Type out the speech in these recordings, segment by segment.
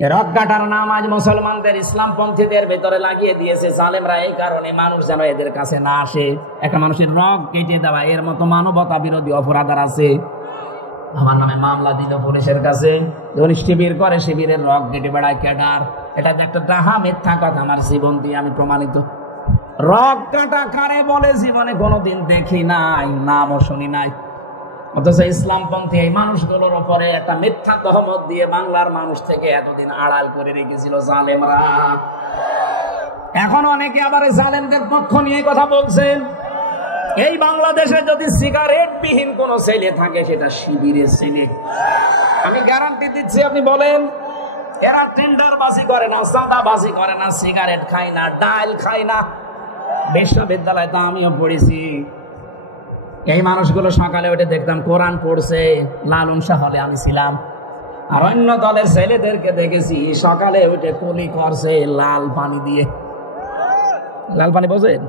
Rock কাটার নাম আজ মুসলমানদের ইসলামপন্থীদের ভেতরে লাগিয়ে দিয়েছে জালেমরা। এই কারণে মানুষ যেন এদের কাছে না আসে। একটা মানুষের রক কেটে দেওয়া, এর মতো মানবতা বিরোধী অপরাধ আছে? আমার নামে মামলা দিল পুলিশের কাছে, যখন শিবির করে শিবিরের রক কেটে বেড়ায় ক্যাডার। এটা যে একটা ডাহা মিথ্যা কথা, আমার জীবন দিয়ে আমি প্রমাণিত। রক কাটা কারে বলে জীবনে কোনোদিন দেখি নাই, নামও শুনি নাই। অথচ ইসলামপন্থী এই মানুষগুলোর উপরে একটা মিথ্যা তহমত দিয়ে বাংলার মানুষ থেকে এতদিন আড়াল করে রেখেছিল জালেমরা। এখন অনেকে আবার জালেমদের পক্ষ নিয়ে কথা বলছেন। এই বাংলাদেশে যদি সিগারেট বিহীন কোন ছেলে থাকে সেটা শিবিরের ছেলে। আমি গ্যারান্টি দিচ্ছি, আপনি বলেন, এরা টেন্ডারবাজি করে না, চাঁদাবাজি করে না, সিগারেট খায় না, ডাল খায় না। বিশ্ববিদ্যালয়ে তো আমিও পড়েছি। এই মানুষগুলো সকালে উঠে দেখতাম কোরআন পড়ছে, লালন শাহ হলে আমি ছিলাম। আর অন্য দলের ছেলেদেরকে দেখেছি সকালে উঠে কুলি করছে লাল পানি দিয়ে। লাল পানি বোঝেন?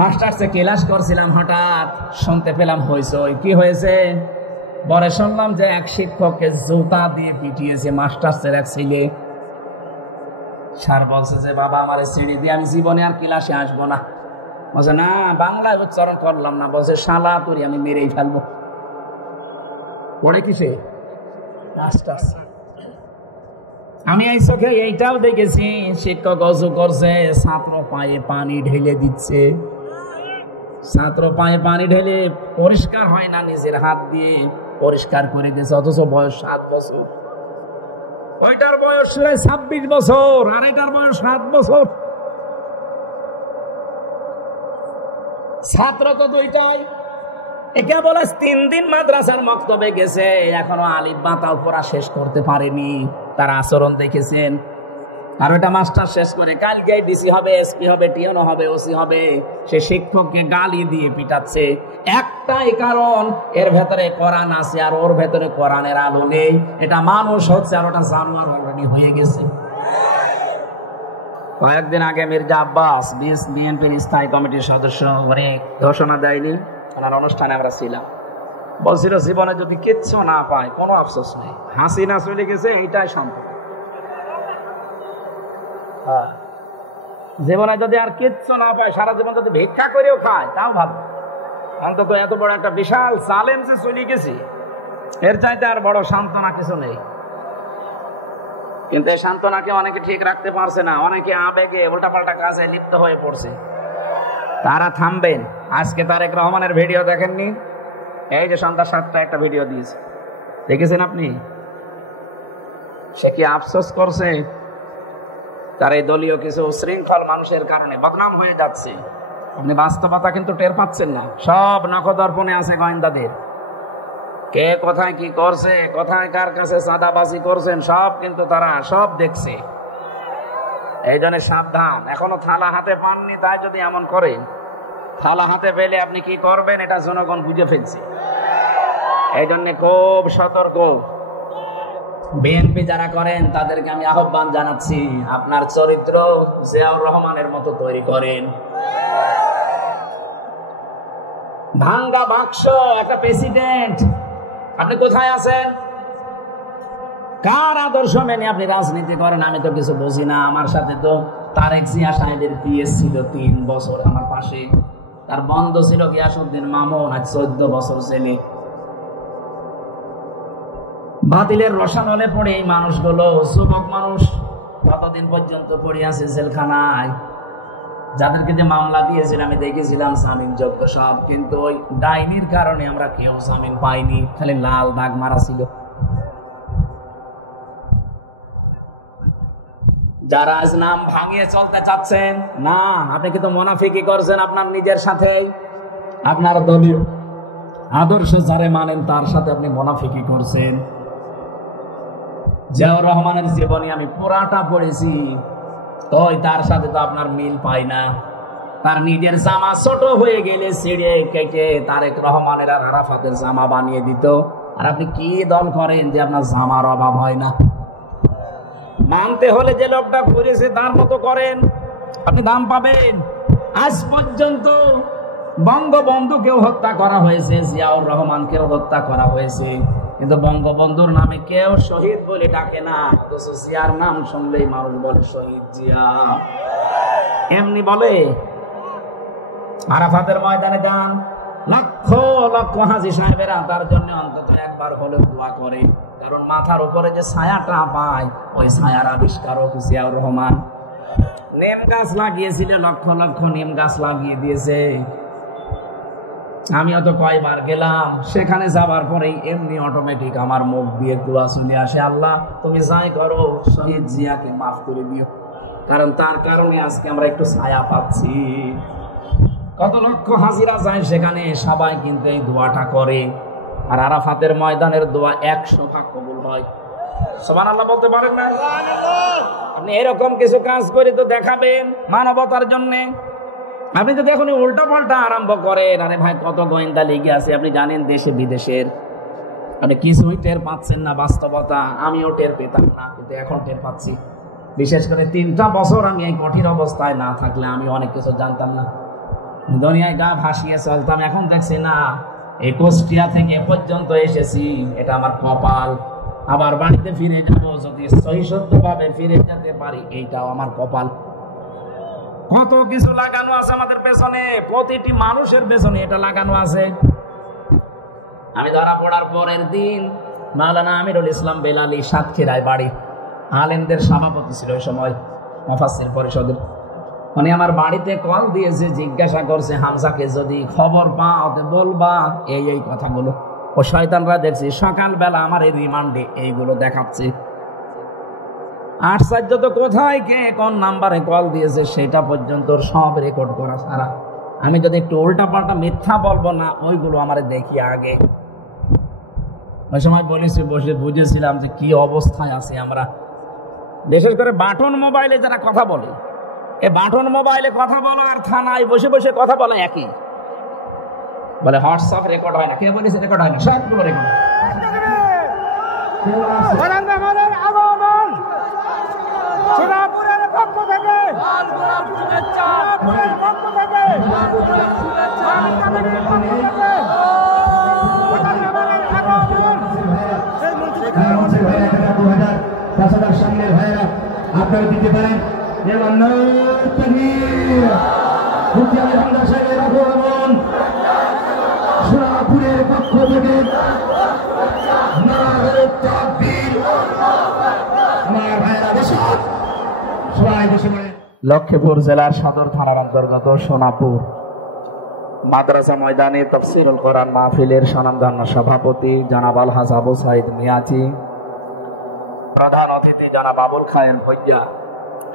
মাস্টার্সে ক্লাস করছিলাম, হঠাৎ শুনতে পেলাম হইচই। কি হয়েছে? পরে শুনলাম যে এক শিক্ষককে জুতা দিয়ে পিটিয়েছে মাস্টার্সের এক ছেলে। স্যার বলছে যে বাবা আমার শ্রেণী দিয়ে আমি জীবনে আর ক্লাসে আসবো না। বলছে না, বাংলায় উচ্চারণ করলাম না। বলছে শালা তুই আমি মেরেই ফেলবো। পড়ে কিসে? মাস্টার্স। আমি এই চোখে এইটাও দেখেছি, শিক্ষক অজু করছে, ছাত্র পায়ে পানি ঢেলে দিচ্ছে। ছাত্র পায়ে পানি ঢেলে পরিষ্কার হয় না, নিজের হাত দিয়ে পরিষ্কার করে দিয়েছে। অথচ বয়স 7 বছর। ওইটার বয়স 26 বছর আর এটার বয়স 7 বছর। ছাত্র তো দুইটাই। একে বলে 3 দিন মাদ্রাসার মক্তবে গেছে, এখনো আলিফ বা তাও পড়া শেষ করতে পারেনি। তার আচরণ দেখেছেন? আর ওটা মাস্টার শেষ করে কালকে ডিসি হবে, এসপি হবে, টিএনও হবে, ওসি হবে, সে শিক্ষককে গালি দিয়ে পিটাচ্ছে। একটাই কারণ, এর ভেতরে কোরআন আছে আর ওর ভেতরে কোরআনের আলো নেই। এটা মানুষ হচ্ছে আর ওটা জানোয়ার অলরেডি হয়ে গেছে। কয়েকদিন আগে মির্জা আব্বাস বিএনপির স্থায়ী কমিটির সদস্য, অনেক ঘোষণা দেয়নি, ওনার অনুষ্ঠানে আমরা ছিলাম। বলছিল জীবনে যদি কিচ্ছু না পায় কোনো আফসোস নেই, হাসিনা চলে গেছে এইটাই সম্ভব। জীবনে যদি আর কিচ্ছু না পায়, সারা জীবন যদি ভিক্ষা করেও খায় তাও ভালো। অন্তত এত বড় একটা বিশাল চ্যালেঞ্জে চলে গেছি, এর চাইতে আর বড় সান্ত্বনা কিছু নেই। কিন্তু এই সান্ত্বনাকে অনেকে ঠিক রাখতে পারছে না, অনেকে আবেগে উল্টাপাল্টা কাজে লিপ্ত হয়ে পড়ছে। তারা থামবেন। আজকে তারেক রহমানের ভিডিও দেখেননি? এই যে সন্ধ্যা 7টায় একটা ভিডিও দিয়েছে, দেখেছেন আপনি? সে কি আফসোস করছে? তার এই দলীয় কিছু শৃঙ্খল মানুষের কারণে বদনাম হয়ে যাচ্ছে। আপনি বাস্তবতা কিন্তু টের পাচ্ছেন না। সব নখদর্পণে আছে গোয়েন্দাদের। কে কোথায় কি করছে, কোথায় কার কাছে চাঁদাবাজি করছেন, সব কিন্তু তারা সব দেখছে। এই জন্য সাবধান। এখনো থালা হাতে পাননি, তাই যদি এমন করেন, থালা হাতে পেলে আপনি কি করবেন এটা জনগণ বুঝে ফেলছে। এই জন্য খুব সতর্ক। বিএনপি যারা করেন তাদেরকে আমি আহ্বান জানাচ্ছি, আপনার চরিত্র জিয়াউর রহমানের মতো তৈরি করেন। ভাঙ্গা বাক্স একটা প্রেসিডেন্ট, আপনি কোথায় আছেন? কার আদর্শ মেনে আপনি রাজনীতি করেন? আমি তো কিছু বুঝি না। আমার সাথে তো তারেক জিয়া সাহেবের পিএস ছিল 3 বছর আমার পাশে। তার বন্ধ ছিল গিয়াসউদ্দিন মামুন, আজ 14 বছর ছেলে। বাতিলের রসানলে পড়ে এই মানুষগুলো, যুবক মানুষ, কতদিন পর্যন্ত পড়ে আছে জেলখানায়। যাদেরকে যে মামলা দিয়েছিল আমি দেখেছিলাম জামিন যোগ্য সব, কিন্তু ওই ডাইনির কারণে আমরা কেউ জামিন পাইনি, খালি লাল দাগ মারা ছিল। যারা আজ নাম ভাঙিয়ে চলতে চাচ্ছেন, না, আপনি কিন্তু মুনাফিকি করছেন আপনার নিজের সাথে। আপনার দলীয় আদর্শ যারে মানেন তার সাথে আপনি মুনাফিকি করছেন। জিয়াউর রহমানের জীবনী আমি পুরাটা পড়েছি, ওই তার সাথে তো আপনার মিল পাই না। তার নিজের জামা ছোট হয়ে গেলে ছিঁড়ে কেটে তারেক রহমানের আর আরাফাতের জামা বানিয়ে দিত। আর আপনি কি দল করেন যে আপনার জামার অভাব হয় না? মানতে হলে যে লোকটা করেছে তার মতো করেন, আপনি দাম পাবেন। আজ পর্যন্ত বঙ্গবন্ধুকেও হত্যা করা হয়েছে, জিয়াউর রহমানকেও হত্যা করা হয়েছে। কিন্তু বঙ্গবন্ধুর নামে কেউ শহীদ বলে ডাকে না, অথচ জিয়ার নাম শুনলেই মানুষ বলে শহীদ জিয়া। এমনি বলে। আরাফাতের ময়দানে যান, লক্ষ লক্ষ হাজী সাহেবেরা তার জন্য অন্তত একবার হলেও দোয়া করে, কারণ মাথার উপরে যে ছায়াটা পায় ওই ছায়ার আবিষ্কারক জিয়াউর রহমান। নিম গাছ লাগিয়েছিল, লক্ষ লক্ষ নিম গাছ লাগিয়ে দিয়েছে। আমিও তো কয়বার গেলাম, সেখানে যাবার পরেই এমনি অটোমেটিক আমার মুখ দিয়ে দোয়া চলে আসে, আল্লাহ তুমি যাই করো শহীদ জিয়াকে মাফ করে দিও, কারণ তার কারণে আজকে আমরা একটু ছায়া পাচ্ছি। কত লক্ষ হাজিরা যায় সেখানে, সবাই কিন্তু এই দোয়াটা করে। আর আরাফাতের ময়দানের দোয়া 100 কবুল হয়। সুবহানাল্লাহ বলতে পারেন না? আপনি এরকম কিছু কাজ করে তো দেখাবেন মানবতার জন্য। আপনি যদি এখন উল্টা পাল্টা আরম্ভ করেন, আরে ভাই কত গোয়েন্দা লেগে আছে আপনি জানেন দেশে বিদেশের, আপনি কিছুই টের পাচ্ছেন না বাস্তবতা। আমিও টের পেতাম না, কিন্তু এখন টের পাচ্ছি। বিশেষ করে 3টা বছর আমি এই কঠিন অবস্থায় না থাকলে আমি অনেক কিছু জানতাম না, দুনিয়ায় গা ভাসিয়ে চলতাম। এখন দেখছি না, এই কুষ্টিয়া থেকে পর্যন্ত এসেছি, এটা আমার কপাল। আবার বাড়িতে ফিরে যাব, যদি সহিষ্ণুভাবে ফিরে যেতে পারি, এইটাও আমার কপাল। কত কিছু লাগানো আছে আমাদের পেছনে, প্রতিটি মানুষের পেছনে এটা লাগানো আছে। আমি ধরা পড়ার পরের দিন মাওলানা আমিরুল ইসলাম বেলালী সাতক্ষীরায় বাড়ি, আলেমদের সভাপতি ছিল ওই সময় মুফাসসির পরিষদের। মানে আমার বাড়িতে কল দিয়েছে, জিজ্ঞাসা করছে হামজাকে যদি খবর পাও তো বলবা এই এই কথাগুলো। ও শয়তানরা দেখছি সকালবেলা আমার এই রিমান্ডে এইগুলো দেখাচ্ছে। আশ্চর্য তো, কোথায় কে কোন নাম্বারে কল দিয়েছে সেটা পর্যন্ত সব রেকর্ড করা সারা। আমি যদি একটু উল্টা পাল্টা মিথ্যা বলবো না, ওইগুলো আমার দেখি আগে। ওই সময় বলেছি, বসে বুঝেছিলাম যে কি অবস্থায় আছি আমরা। বিশেষ করে বাটন মোবাইলে যারা কথা বলে, এই বাটন মোবাইলে কথা বলা আর থানায় বসে বসে কথা বলা একই। বলে হোয়াটসঅ্যাপ রেকর্ড হয় না, কে বলেছে রেকর্ড হয় না? সবগুলো রেকর্ড। সোনাপুরের পক্ষ থেকে সামনের ভাইয়েরা আপনারা দিতে পারেন। সোনাপুরের পক্ষ থেকে লক্ষ্মীপুর জেলার সদর থানার অন্তর্গত সোনাপুর মাদ্রাসা ময়দানে তাফসীরুল কোরআন মাহফিলের স্বনামধন্য সভাপতি জনাব আলহাজ আবু সাইদ মিয়াজি, প্রধান অতিথি জনাব আবুল খায়ের ভৈয়া,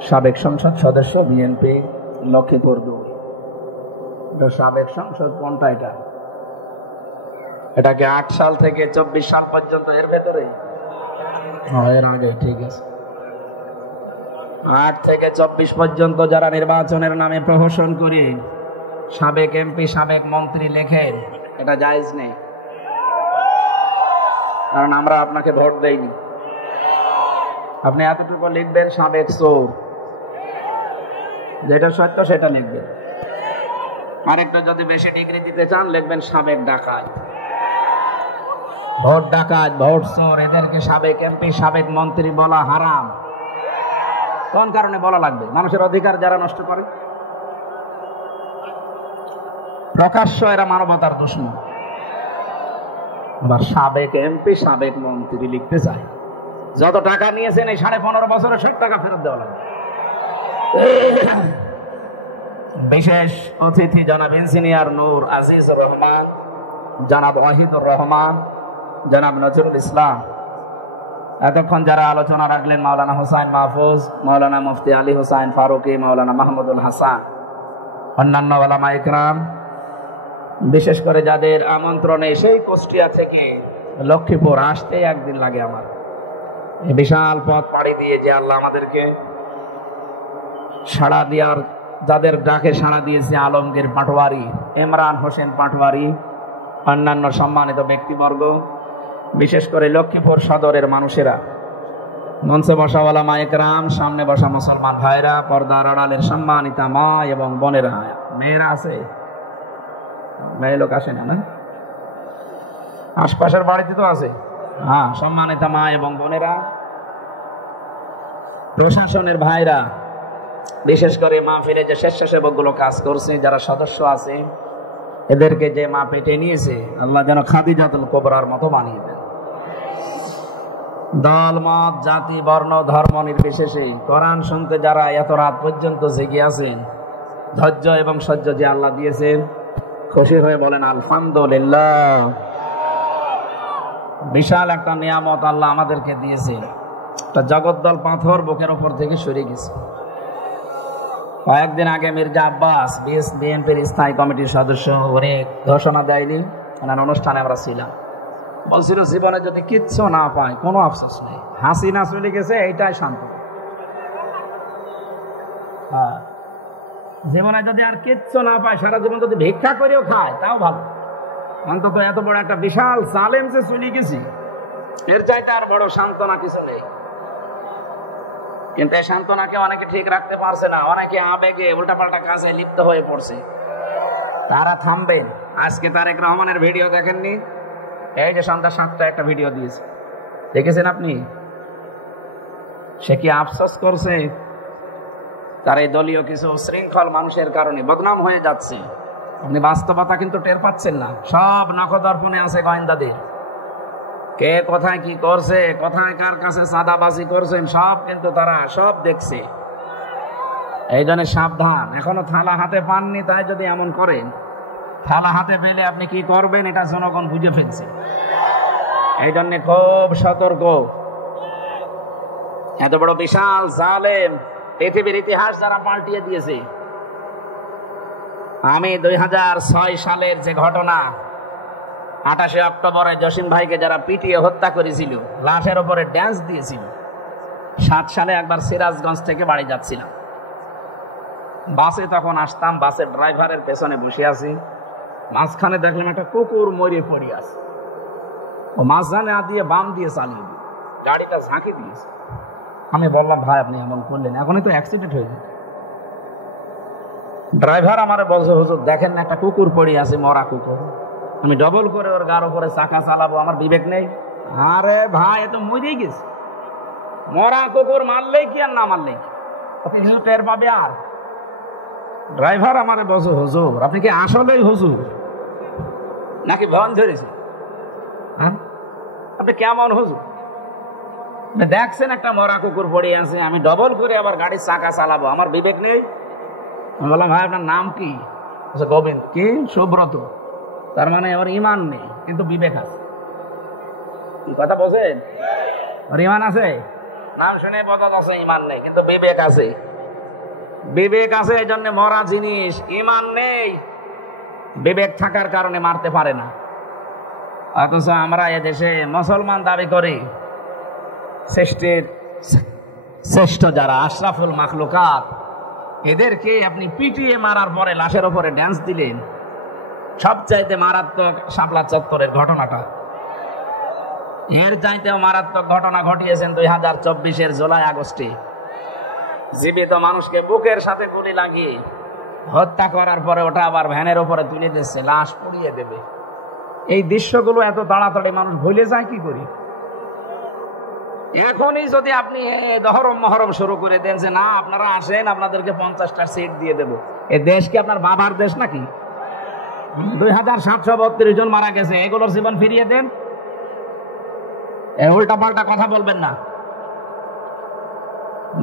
সাবেক সংসদ সদস্য বিএনপি লক্ষ্মীপুর 2। সাবেক সংসদ কোনটা? এটাকে 8 সাল থেকে 24 সাল পর্যন্ত এর ভেতরে, এর আগে, ঠিক আছে। 8 থেকে 24 পর্যন্ত যারা নির্বাচনের নামে প্রহসন করে সাবেক এমপি সাবেক মন্ত্রী লেখেন, এটা জায়েজ নেই, কারণ আমরা আপনাকে ভোট দেইনি। আপনি এতটুকু লিখবেন সাবেক চোর, যেটা সত্য সেটা লিখবেন। আরেকটা যদি বেশি ডিগ্রি দিতে চান লিখবেন সাবেক ডাকাত। ভোট ডাকাত, ভোট চোর, এদেরকে সাবেক এমপি সাবেক মন্ত্রী বলা হারাম। কোন কারণে বলা লাগবে? মানুষের অধিকার যারা নষ্ট করে, প্রকাশ্য এরা মানবতার দুশমন। আবার সাবেক এমপি সাবেক মন্ত্রী লিখতে চায়। যত টাকা নিয়েছেন এই 15.5 বছরে সব টাকা ফেরত দেওয়া লাগবে। বিশেষ অতিথি জনাব ইঞ্জিনিয়ার নূর আজিজুর রহমান, জনাব ওয়াহিদুর রহমান, জনাব নজরুল ইসলাম। এতক্ষণ যারা আলোচনা রাখলেন মাওলানা হোসাইন মাহফুজ, মাওলানা মুফতি আলী হোসাইন ফারুকি, মাওলানা মাহমুদুল হাসান, অন্যান্য ওলামা ইকরাম, বিশেষ করে যাদের আমন্ত্রণে সেই কুষ্টিয়া থেকে লক্ষ্মীপুর আসতে একদিন লাগে আমার, এই বিশাল পথ পাড়ি দিয়ে যে আল্লাহ আমাদেরকে সাড়া দেওয়ার, যাদের ডাকে সাড়া দিয়েছে আলমগীর পাটোয়ারি, ইমরান হোসেন পাটোয়ারি, অন্যান্য সম্মানিত ব্যক্তিবর্গ, বিশেষ করে লক্ষ্মীপুর সদরের মানুষেরা, মঞ্চে বসা ওলামা ইকরাম, সামনে বসা মুসলমান ভাইরা, পর্দার আড়ালের সম্মানিতা মা এবং বোনেরা, মেয়েরা আছে, মেয়ে লোক আসে না? আশপাশের বাড়িতে তো আছে, হ্যাঁ, সম্মানিত মা এবং বোনেরা, প্রশাসনের ভাইরা, বিশেষ করে মাহফিলে যে স্বেচ্ছাসেবক গুলো কাজ করছে, যারা সদস্য আছে, এদেরকে যে মা পেটে নিয়েছে, আল্লাহ যেন খাদিজাতুল কুবরার মতো বানিয়ে দেন। দল মত জাতি বর্ণ ধর্ম নির্বিশেষে কোরআন শুনতে যারা এত রাত পর্যন্ত জেগে আছেন, ধৈর্য এবং সহ্য যে আল্লাহ দিয়েছেন, খুশি হয়ে বলেন আলহামদুলিল্লাহ। বিশাল একটা নিয়ামত আল্লাহ আমাদেরকে দিয়েছে। একটা জগদ্দল পাথর বুকের উপর থেকে সরে গেছে। কয়েকদিন আগে মির্জা আব্বাস বিএনপির স্থায়ী কমিটির সদস্য, উনি ঘোষণা দেয়নি, ওনার অনুষ্ঠানে আমরা ছিলাম। বলছিল জীবনে যদি কিচ্ছু না পায় কোনো আফসোস নেই, হাসিনা চলে গেছে এইটাই শান্ত। জীবনে যদি আর কিচ্ছু না পায়, সারা জীবন যদি ভিক্ষা করেও খায় তাও ভালো, অন্তত এত বড় একটা বিশাল জালেম যে চলে গেছি, এর চাইতে আর বড় সান্ত্বনা কিছু নেই। কিন্তু এই সান্ত্বনাকে অনেকে ঠিক রাখতে পারছে না, অনেকে আবেগে উল্টাপাল্টা কাজে লিপ্ত হয়ে পড়ছে। তারা থামবেন। আজকে তারেক রহমানের ভিডিও দেখেননি? এই যে সন্ধ্যা 7টায় একটা ভিডিও দিয়েছে, দেখেছেন আপনি? সে কি আফসোস করছে? তার এই দলীয় কিছু শৃঙ্খল মানুষের কারণে বদনাম হয়ে যাচ্ছে। আপনি বাস্তবতা কিন্তু টের পাচ্ছেন না। সব নখদর্পণে আছে গোয়েন্দাদের, কে কোথায় কি করছে, কোথায় কার কাছে চাঁদাবাজি করছেন, সব কিন্তু তারা সব দেখছে। এই জন্য সাবধান। এখনো থালা হাতে পাননি, তাই যদি এমন করেন, থালা হাতে পেলে আপনি কি করবেন এটা জনগণ বুঝে ফেলছে। এই জন্য খুব সতর্ক। এত বড় বিশাল জালেম পৃথিবীর ইতিহাস যারা পাল্টিয়ে দিয়েছে। আমি 2006 সালের যে ঘটনা, 28 অক্টোবরে জসিম ভাইকে যারা পিটিয়ে হত্যা করেছিল, লাশের উপরে ড্যান্স দিয়েছিল, 7 সালে একবার সিরাজগঞ্জ থেকে বাড়ি যাচ্ছিলাম, বাসে তখন আসতাম, বাসের ড্রাইভারের পেছনে বসে আছি, মাঝখানে দেখলাম একটা কুকুর মরে পড়ে আছে। ও মাঝখানে দিয়ে বাম দিয়ে চালিয়ে দিল, গাড়িটা ঝাঁকি দিয়েছে। আমি বললাম, ভাই আপনি এমন করলেন, এখনই তো অ্যাক্সিডেন্ট হয়ে যায়। ড্রাইভার আমারে বলছে, হুজুর দেখেন না একটা কুকুর পড়ে আছে, মরা কুকুর, আমি ডবল করে ওর গার উপরে চাকা চালাবো, আমার বিবেক নেই? আরে ভাই, এ তো মরেই গেছে। মরা কুকুর মারলেই কি আর না মারলেই কি, আপনি কিছু টের পাবে? আর ড্রাইভার আমারে বলছে, হুজুর আপনি কি আসলেই হুজুর নাকি ভন ধরেছে? হ্যাঁ, আপনি কেমন হুজুর? দেখছেন একটা মরা কুকুর পড়ে আছে, আমি ডবল করে আবার গাড়ির চাকা চালাবো, আমার বিবেক নেই? আমি বললাম, ভাই আপনার নাম কি? গোবিন্দ। কি? সুব্রত। তার মানে ওর ইমান নেই কিন্তু বিবেক আছে। কথা বলছেন? ওর ইমান আছে, নাম শুনে বোঝা যাচ্ছে ইমান নেই, কিন্তু বিবেক আছে। বিবেক আছে, এই জন্য মরা জিনিস, ইমান নেই, বিবেক থাকার কারণে মারতে পারে না। অথচ আমরা এদেশে মুসলমান দাবি করি, শ্রেষ্ঠ যারা আশরাফুল মাখলুকাত, এদেরকে আপনি পিটিয়ে মারার পরে লাশের উপরে ড্যান্স দিলেন। সবচাইতে মারাত্মক শাপলা চত্বরের ঘটনাটা, এর চাইতেও মারাত্মক ঘটনা ঘটিয়েছেন 2024-এর জুলাই আগস্টে। জীবিত মানুষকে বুকের সাথে গুলি লাগিয়ে হত্যা করার পরে ওটা আবার ভ্যানের উপরে তুলে দিচ্ছে, লাশ পুড়িয়ে দেবে। এই দৃশ্যগুলো এত তাড়াতাড়ি মানুষ ভুলে যায় কি করি? এখনই যদি আপনি দহরম মহরম শুরু করে দেন যে না আপনারা আসেন, আপনাদেরকে 50টা সিট দিয়ে দেব, এ দেশ কি আপনার বাবার দেশ নাকি? 2732 জন মারা গেছে, এগুলোর জীবন ফিরিয়ে দেন। উল্টা পাল্টা কথা বলবেন না।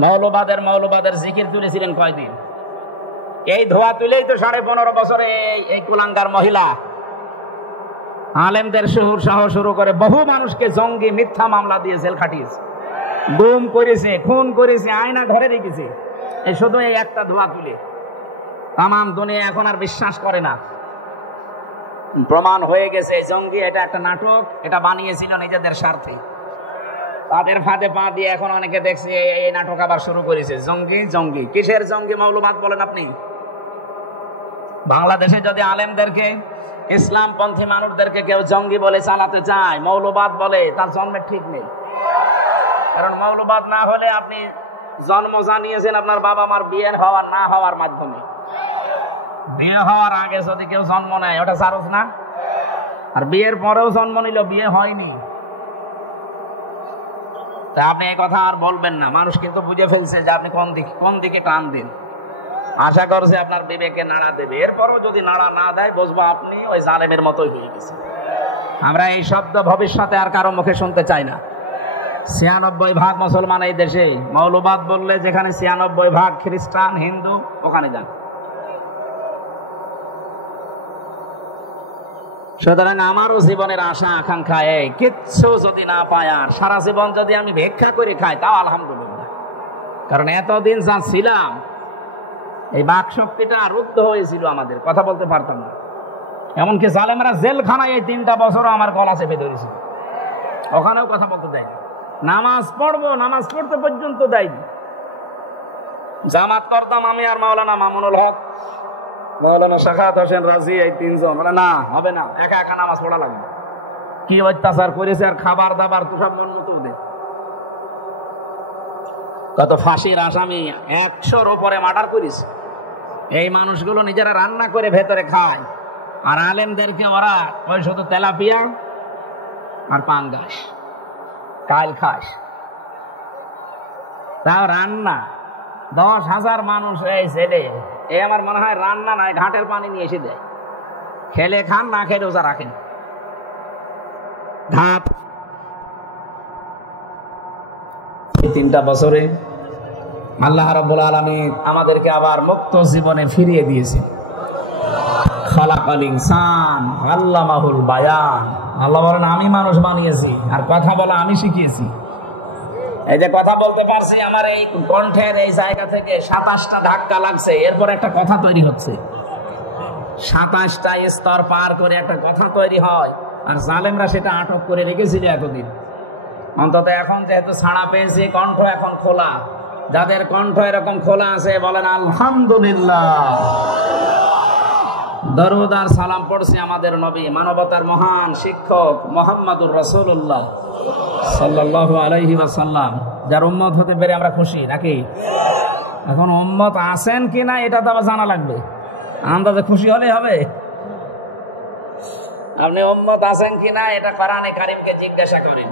মৌলবাদের জিকির তুলেছিলেন কয়দিন? এই ধোয়া তুলেই তো 15.5 বছরে এই কুলাঙ্গার মহিলা আলেমদের সহ শুরু করে বহু মানুষকে জঙ্গি মিথ্যা মামলা দিয়ে জেল খাটিয়েছে, গুম করেছে, খুন করেছে, আয়না ঘরে রেখেছে। এই শুধু এই একটা ধোয়া তুলে তাম দুনিয়া এখন আর বিশ্বাস করে না। প্রমাণ হয়ে গেছে জঙ্গি এটা একটা নাটক, এটা বানিয়েছিল নিজেদের স্বার্থে। তাদের ফাঁদে পা দিয়ে এখন অনেকে দেখছে এই নাটক আবার শুরু করেছে। জঙ্গি কিসের জঙ্গি? মৌলবাদ বলেন আপনি। বাংলাদেশে যদি আলেমদেরকে, ইসলামপন্থী মানুষদেরকে কেউ জঙ্গি বলে চালাতে চায়, মৌলবাদ বলে, তার জন্মের ঠিক নেই। কারণ মৌলবাদ না হলে আপনি জন্ম জানিয়েছেন আপনার বাবা মার বিয়ে হওয়ার না হওয়ার মাধ্যমে। বিয়ে হওয়ার আগে যদি কেউ জন্ম নেয় ওটা চারজ না, আর বিয়ের পরেও জন্ম নিল বিয়ে হয়নি, তা আপনি এই কথা আর বলবেন না, মানুষ কিন্তু বুঝে ফেলছে যে আপনি কোন দিকে টান দিন। আশা করছে আপনার বিবেকে নাড়া দেবে, এরপরও যদি নাড়া না দেয় বুঝবো আপনি ওই জালেমের মতোই হয়ে গেছে। আমরা এই শব্দ ভবিষ্যতে আর কারো মুখে শুনতে চাই না। ৯৬% মুসলমান এই দেশে, মৌলবাদ বললে যেখানে ৯৬% খ্রিস্টান হিন্দু ওখানে যান। সুতরাং আমারও জীবনের আশা আকাঙ্ক্ষা এই, কিচ্ছু যদি না পায় আর সারা জীবন যদি আমি ভিক্ষা করে খাই তাও আলহামদুলিল্লাহ। কারণ এতদিন যা ছিলাম এই বাক শক্তিটা রুদ্ধ হয়েছিল, আমাদের কথা বলতে পারতাম না। এমনকি জালেমরা জেলখানায় এই ৩টা বছরও আমার গলা চেপে ধরেছিল, ওখানেও কথা বলতে দেয়নি। নামাজ পড়বো, নামাজ পড়তে পর্যন্ত দেয়নি। জামাত করতাম আমি আর মাওলানা মামুনুল হক, মাওলানা শাখাত হোসেন রাজি, এই ৩ জন। বলে না, হবে না, একা একা নামাজ পড়া লাগবে। কি অত্যাচার করেছে, আর খাবার দাবার তো সব মন মতো দেয়। কত ফাঁসির আসামি ১০০-র উপরে মার্ডার করেছে। এই মানুষগুলো নিজেরা রান্না করে ভেতরে খায়, আর আলেমদেরকে ওরা ওই শুধু তেলাপিয়া আর পাঙ্গাস কাল খাস, তাও রান্না। ১০,০০০ মানুষ এই ছেলে, এই আমার মনে হয় রান্না নাই, ঘাটের পানি নিয়ে এসে দেয়। খেলে খান, না খেলে ওজা রাখেন। ঘাট এই ৩টা বছরে আল্লাহ রাব্বুল আলামিন আমাদেরকে আবার মুক্ত জীবনে ফিরিয়ে দিয়েছে। খালাকাল ইনসান আল্লামাহুল বায়ান। আল্লাহ বলেন আমি মানুষ বানিয়েছি আর কথা বলা আমি শিখিয়েছি। এই যে কথা বলতে পারছি, আমার এই কণ্ঠের এই জায়গা থেকে ২৭টা ধাক্কা লাগছে, এরপর একটা কথা তৈরি হচ্ছে। ২৭টা স্তর পার করে একটা কথা তৈরি হয়, আর জালেমরা সেটা আটক করে রেখেছিল এতদিন। অন্তত এখন যেহেতু ছাড়া পেয়েছে, কণ্ঠ এখন খোলা। যাদের কণ্ঠ এরকম খোলা আছে বলেন আলহামদুলিল্লাহ। দরুদ আর সালাম পড়ছি আমাদের নবী, মানবতার মহান শিক্ষক মুহাম্মদুর রাসূলুল্লাহ সাল্লাল্লাহু আলাইহি ওয়াসাল্লাম, যার উম্মত হতে পেরে আমরা খুশি নাকি? এখন উম্মত আছেন কিনা এটা তো আবার জানা লাগবে, আন্দাজে খুশি হলেই হবে? আপনি উম্মত আছেন কিনা এটা কোরআনে কারীমকে জিজ্ঞাসা করেন।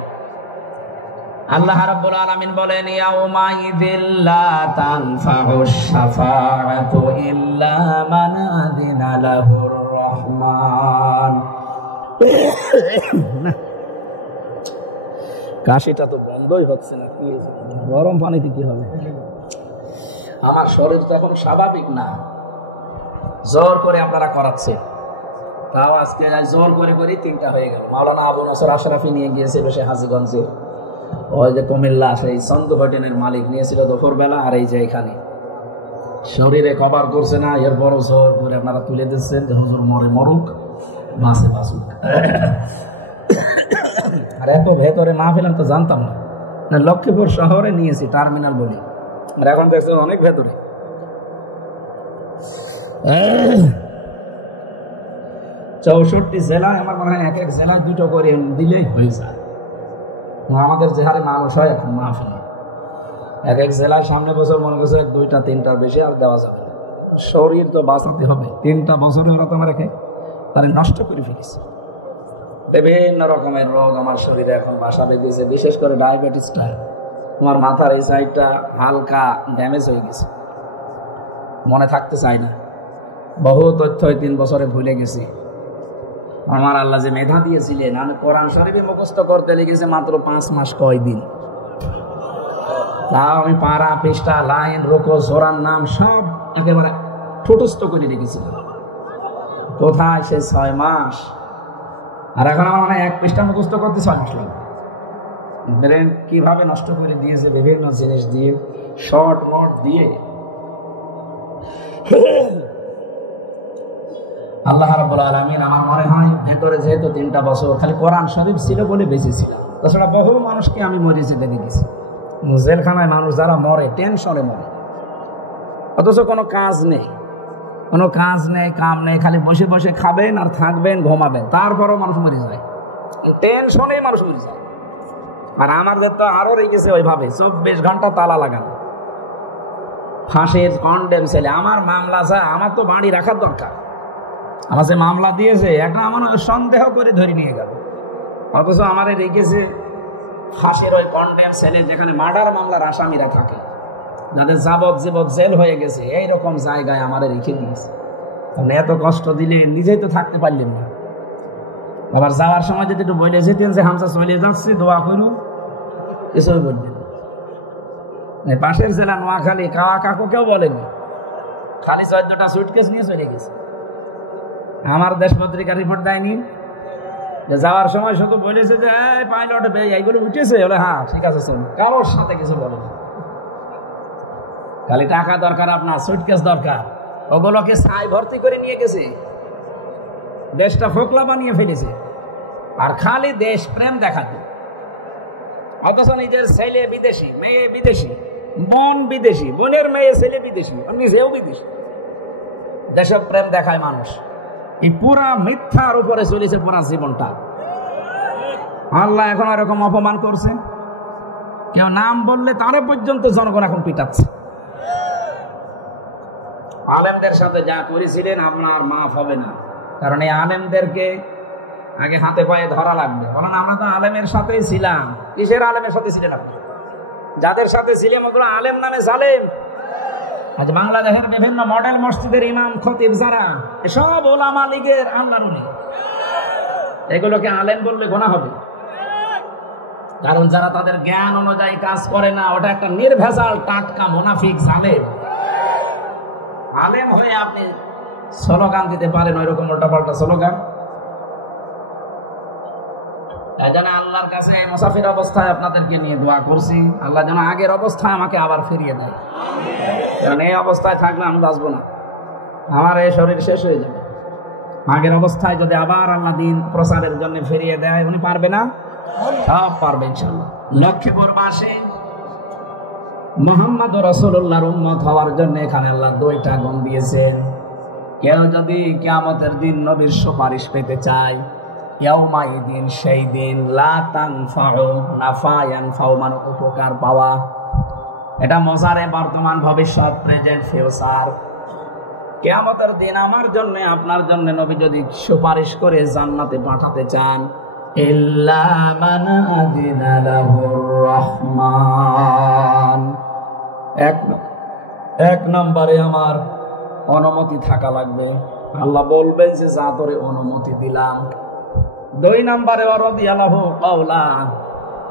আল্লাহ রাব্বুল আলামিন বলেন ইয়াউমা ইযিল লা তানফাউশ শাফাআতু ইল্লা মান আযিনা লাহুর রহমান। কাশিটা তো বন্ধই হচ্ছে না, গরম পানিতে কি হবে? আমার শরীর তো এখন স্বাভাবিক না, জোর করে আপনারা করাচ্ছে। তাও আজকে জোর করে ৩টা হয়ে গেল। মাওলানা আবু নসর আশরাফি নিয়ে গিয়েছিল সে হাজীগঞ্জে, ওই যে কুমিল্লা সেই সন্দ হোটেলের মালিক নিয়েছিল দুপুর বেলা, আর এই যে এখানে শরীরে কভার করছে না, এরপরও জোর করে আপনারা তুলে দিচ্ছেন যে হুজুর মরে মরুক, বাসে বাসুক। আর এত ভেতরে না ফেলাম তো জানতাম না। লক্ষ্মীপুর শহরে নিয়েছি টার্মিনাল বলি, আর এখন দেখছেন অনেক ভেতরে। ৬৪ জেলায় আমার মনে হয় এক এক জেলায় 2টো করে দিলেই হয়ে যায়। আমাদের যে হারে মানুষ হয় এখন মাহফিল, এক এক জেলার সামনে বছর মনে করছে 2টা-3টার বেশি আর দেওয়া যাবে না। শরীর তো বাঁচাতে হবে। 3টা বছরে ওরা তোমার রেখে তারা নষ্ট করে ফেলেছে। বিভিন্ন রকমের রোগ আমার শরীরে এখন বাসা বেঁধেছে, বিশেষ করে ডায়াবেটিসটা। আমার মাথার এই সাইডটা হালকা ড্যামেজ হয়ে গেছে, মনে থাকতে চাই না। বহু তথ্য 3 বছরে ভুলে গেছি। আমার আল্লাহ যে মেধা দিয়েছিলেন, আমি কোরআন শরীফে মুখস্থ করতে লেগেছে মাত্র 5 মাস কয়দিন। তাও আমি পারা, পৃষ্ঠা, লাইন, রুকু, সূরার নাম সব একেবারে ঠোঁটস্থ করে রেখেছিলাম। কোথায় সে 6 মাস? আর এখন আমার মনে হয় 1 পৃষ্ঠা মুখস্থ করতে 6 মাস লাগবে। ব্রেন কিভাবে নষ্ট করে দিয়েছে বিভিন্ন জিনিস দিয়ে, শর্ট নোট দিয়ে। আল্লাহ রাব্বুল আলামিন আমার মনে হয় ভেতরে যেহেতু 3টা বছর খালি কোরআন শরীফ ছিল বলে বেঁচেছিলাম। তাছাড়া বহু মানুষকে আমি মরে যেতে দেখেছি। জেলখানায় মানুষ যারা মরে টেনশনে মরে, অথচ কোনো কাজ নেই, কোনো কাজ নেই, কাম নেই, খালি বসে বসে খাবেন আর থাকবেন, ঘুমাবেন, তারপরও মানুষ মরে যায়। টেনশনেই মানুষ মরে যায়। আর আমাদের তো আরো রেখেছে ওইভাবে 24 ঘন্টা তালা লাগানো। ফাঁসির কন্ডেম ছেলে, আমার মামলা যা, আমার তো বাড়ি রাখার দরকার। আমার যে মামলা দিয়েছে এটা আমার সন্দেহ করে ধরে নিয়ে গেল, অথচ আমারে রেখেছে ফাঁসির ওই কন্ডেম সেলে, যেখানে মার্ডার মামলার আসামিরা থাকে, যাদের যাবজ্জীবন জেল হয়ে গেছে, এইরকম জায়গায় আমার রেখে দিয়েছে। তাহলে এত কষ্ট দিলে নিজেই তো থাকতে পারলেন না। আবার যাওয়ার সময় যদি একটু বলে যেতেন যে হামসা চলে যাচ্ছি, দোয়া করু, এসব বললেন। পাশের জেলা নোয়াখালী কাকু কেউ বলেনি, খালি 14টা সুটকেস নিয়ে চলে গেছে। আমার দেশ পত্রিকা রিপোর্ট দেয়নি যে যাওয়ার সময় শুধু বলেছে যে পাইলট এইগুলো উঠেছে, বলে হ্যাঁ ঠিক আছে চল, কারোর সাথে কিছু বলেনি। খালি টাকা দরকার, আপনার সুটকেস দরকার, ওগুলোকে ছাই ভর্তি করে নিয়ে গেছে, দেশটা ফোকলা বানিয়ে ফেলেছে। আর খালি দেশ প্রেম দেখাতো, অথচ নিজের ছেলে বিদেশি, মেয়ে বিদেশি, বোন বিদেশি, বোনের মেয়ে ছেলে বিদেশি, নিজেও বিদেশি, দেশপ্রেম দেখায় মানুষ। এই পুরা মিথ্যার উপরে চলেছে পুরা জীবনটা। আল্লাহ এখন এরকম অপমান করছে, কেউ নাম বললে তারা পর্যন্ত জনগণ এখন পিটাচ্ছে। আলেমদের সাথে যা করেছিলেন আপনার মাফ হবে না, কারণ এই আলেমদেরকে আগে হাতে পায়ে ধরা লাগবে। কারণ আমরা তো আলেমের সাথেই ছিলাম। কিসের আলেমের সাথে ছিলেন আপনি? যাদের সাথে ছিলাম ওগুলো আলেম নামে জালেম। আজ বাংলাদেশের বিভিন্ন মডেল মসজিদের ইমাম খতিব যারা, এসব ওলামা লীগের আন্দোলনে, এগুলোকে আলেম বললে গোনা হবে। কারণ যারা তাদের জ্ঞান অনুযায়ী কাজ করে না, ওটা একটা নির্ভেজাল টাটকা মুনাফিক জালেম। আলেম হয়ে আপনি স্লোগান দিতে পারেন ওইরকম উল্টাপাল্টা স্লোগান। তাই জন্য আল্লাহর কাছে মুসাফির অবস্থায় আপনাদেরকে নিয়ে দোয়া করছি, আল্লাহ যেন আগের অবস্থায় আমাকে আবার ফিরিয়ে দেয়। কারণ এই অবস্থায় থাকলে আমি বাঁচবো না, আমার এই শরীর শেষ হয়ে যাবে। আগের অবস্থায় যদি আবার আল্লাহ দিন প্রচারের জন্য ফিরিয়ে দেয়, উনি পারবে না? সব পারবে ইনশাআল্লাহ। লক্ষ্মীপুর মাসে মুহাম্মদ রাসূলুল্লাহর উম্মত হওয়ার জন্য এখানে আল্লাহ 2টা গুণ দিয়েছেন। কেউ যদি কিয়ামতের দিন নবীর সুপারিশ পেতে চায়, ইয়াউমাইদিন, সেই দিন, লা তানফাউ, নাফা ইয়ানফাউ মানে উপকার পাওয়া। এটা মজারে বর্তমান, ভবিষ্যৎ, প্রেজেন্ট, ফিউচার। কিয়ামতের দিন আমার জন্য আপনার জন্য নবী যদি সুপারিশ করে জান্নাতে পাঠাতে চান, ইল্লা মান আযিনা লাহুর রহমান, এক নম্বরে আমার অনুমতি থাকা লাগবে। আল্লাহ বলবেন যে যা তোরে অনুমতি দিলাম। 2 নম্বরে রাদিয়াল্লাহু কাওলা,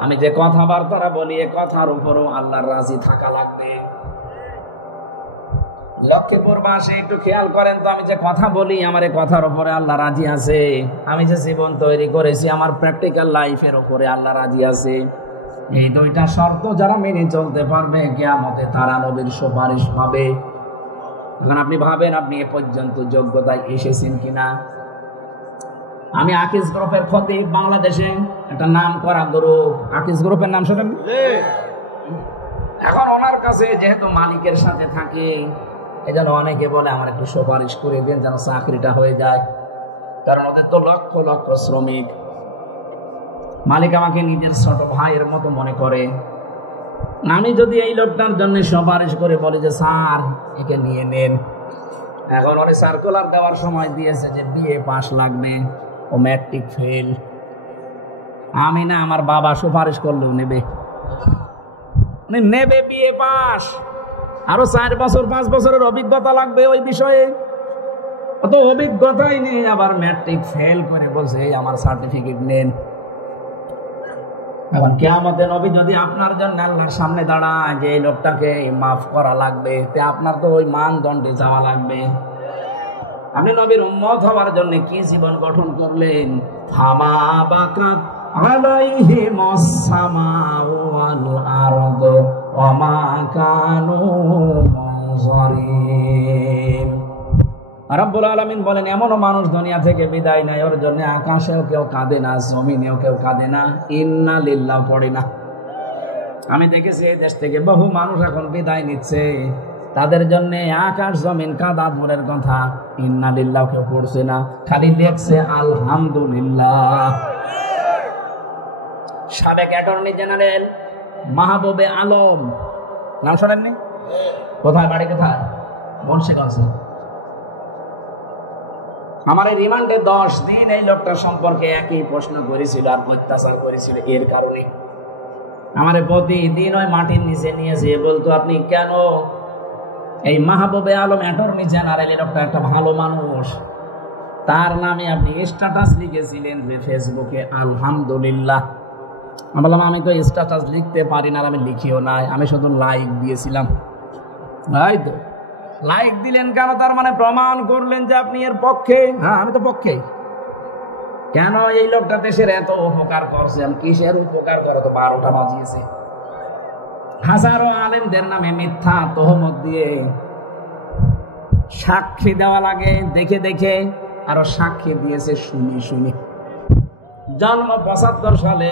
আমি যে কথাবার্তা বলি এ কথার উপরও আল্লাহর রাজি থাকা লাগবে। লক্ষ্মীপুর মাসে একটু খেয়াল করেন তো, আমি যে কথা বলি আমার এই কথার উপরে আল্লাহ রাজি আছে। আমি যে জীবন তৈরি করেছি আমার প্র্যাকটিক্যাল লাইফের উপরে আল্লাহ রাজি আছে। এই 2টা শর্ত যারা মেনে চলতে পারবে, কিয়ামতে তারা নবীর সুপারিশ পাবে। এখন আপনি ভাবেন আপনি এ পর্যন্ত যোগ্যতায় এসেছেন কিনা। আমি আকিজ গ্রুপের খতিব, বাংলাদেশে একটা নাম করা গ্রুপ, আকিজ গ্রুপের নাম শোনেন? এখন ওনার কাছে যেহেতু মালিকের সাথে থাকে, এজন্য অনেকে বলে আমার একটু সুপারিশ করে দেন যেন চাকরিটা হয়ে যায়। কারণ ওদের তো লক্ষ লক্ষ শ্রমিক। মালিক আমাকে নিজের ছোট ভাইয়ের মতো মনে করে। আমি যদি এই লোকটার জন্য সুপারিশ করে বলি যে স্যার একে নিয়ে নেন, এখন ওরে সার্কুলার দেওয়ার সময় দিয়েছে যে বিএ পাস লাগবে, ও ম্যাট্রিক ফেল। আমি না, আমার বাবা সুপারিশ করলেও নেবে, নেবে বিএ পাস, আরো 4 বছর 5 বছরের অভিজ্ঞতা লাগবে ওই বিষয়ে। অত অভিজ্ঞতাই নেই, আবার ম্যাট্রিক ফেল করে বলছে আমার সার্টিফিকেট নেন। এখন কিয়ামতে নবী যদি আপনার জন্য আল্লাহর সামনে দাঁড়ায় যে এই লোকটাকে মাফ করা লাগবে, তে আপনার তো ওই মানদণ্ডে যাওয়া লাগবে। আপনি নবীর উম্মত হওয়ার জন্য কি জীবন গঠন করলেন? ফামা বাকাত আলাইহিমুস সামাউ ওয়াল আরদু ওয়া মা কানু মুনজারিন। রব্বুল আলামিন বলেন, এমনও মানুষ দুনিয়া থেকে বিদায় নেয়, ওর জন্য আকাশেও কেউ কাঁদে না, জমিনেও কেউ কাঁদে না, ইন্না লিল্লাহ পড়ে না। আমি দেখেছি এই দেশ থেকে বহু মানুষ এখন বিদায় নিচ্ছে, তাদের জন্য আকাশ জমিন কাঁদা দূরের কথা, ইন্না লিল্লাহ কেউ পড়ছে না, খালি লেখছে আলহামদুলিল্লাহ। সাবেক অ্যাটর্নি জেনারেল মাহবুবে আলম, নাম শোনেননি? কোথায় বাড়ি, কোথায়? বংশীগঞ্জ। আমার এই রিমান্ডে 10 দিন এই লোকটার সম্পর্কে একই প্রশ্ন করেছিল আর অত্যাচার করেছিল। এর কারণে আমার প্রতিদিন ওই মাটির নিচে নিয়ে যেয়ে বলতো, আপনি কেন এই মাহবুবে আলম অ্যাটর্নি জেনারেল এরকম একটা ভালো মানুষ, তার নামে আপনি স্ট্যাটাস লিখেছিলেন যে ফেসবুকে আলহামদুলিল্লাহ। আমি বললাম, আমি তো স্ট্যাটাস লিখতে পারি না, আমি লিখিও নাই, আমি শুধু লাইক দিয়েছিলাম। তাই তো লাইক দিলেন কেন? তার মানে প্রমাণ করলেন যে আপনি এর পক্ষে। হ্যাঁ, আমি তো পক্ষে। কেন এই লোকটা দেশের এত উপকার করছেন? কিসের উপকার করে? তো 12টা বাজিয়েছে। হাজারো আলেমদের নামে মিথ্যা তহমত দিয়ে সাক্ষী দেওয়া লাগে দেখে দেখে, আরো সাক্ষী দিয়েছে শুনি শুনি। জন্ম 75 সালে,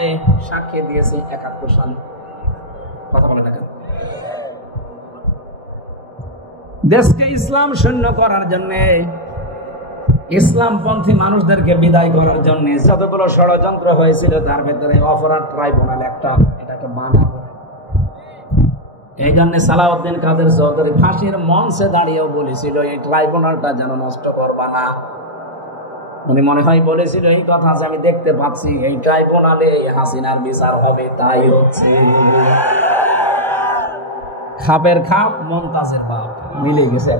সাক্ষী দিয়েছে 71 সালে। কথা বলে না কেন? দেশকে ইসলাম শূন্য করার জন্য, ইসলামপন্থী মানুষদেরকে বিদায় করার জন্য যতগুলো ষড়যন্ত্র হয়েছিল, তার ভেতরে অপরাধ ট্রাইব্যুনাল একটা, এটা একটা বানানো। এই জন্য সালাউদ্দিন কাদের চৌধুরী ফাঁসির মঞ্চে দাঁড়িয়েও বলেছিল, এই ট্রাইব্যুনালটা যেন নষ্ট করবা না। উনি মনে হয় বলেছিল এই কথা, যে আমি দেখতে পাচ্ছি এই ট্রাইব্যুনালে হাসিনার বিচার হবে, তাই হচ্ছে। খাপের খাপ, মমতাজের বাপ, মিলে গেছে।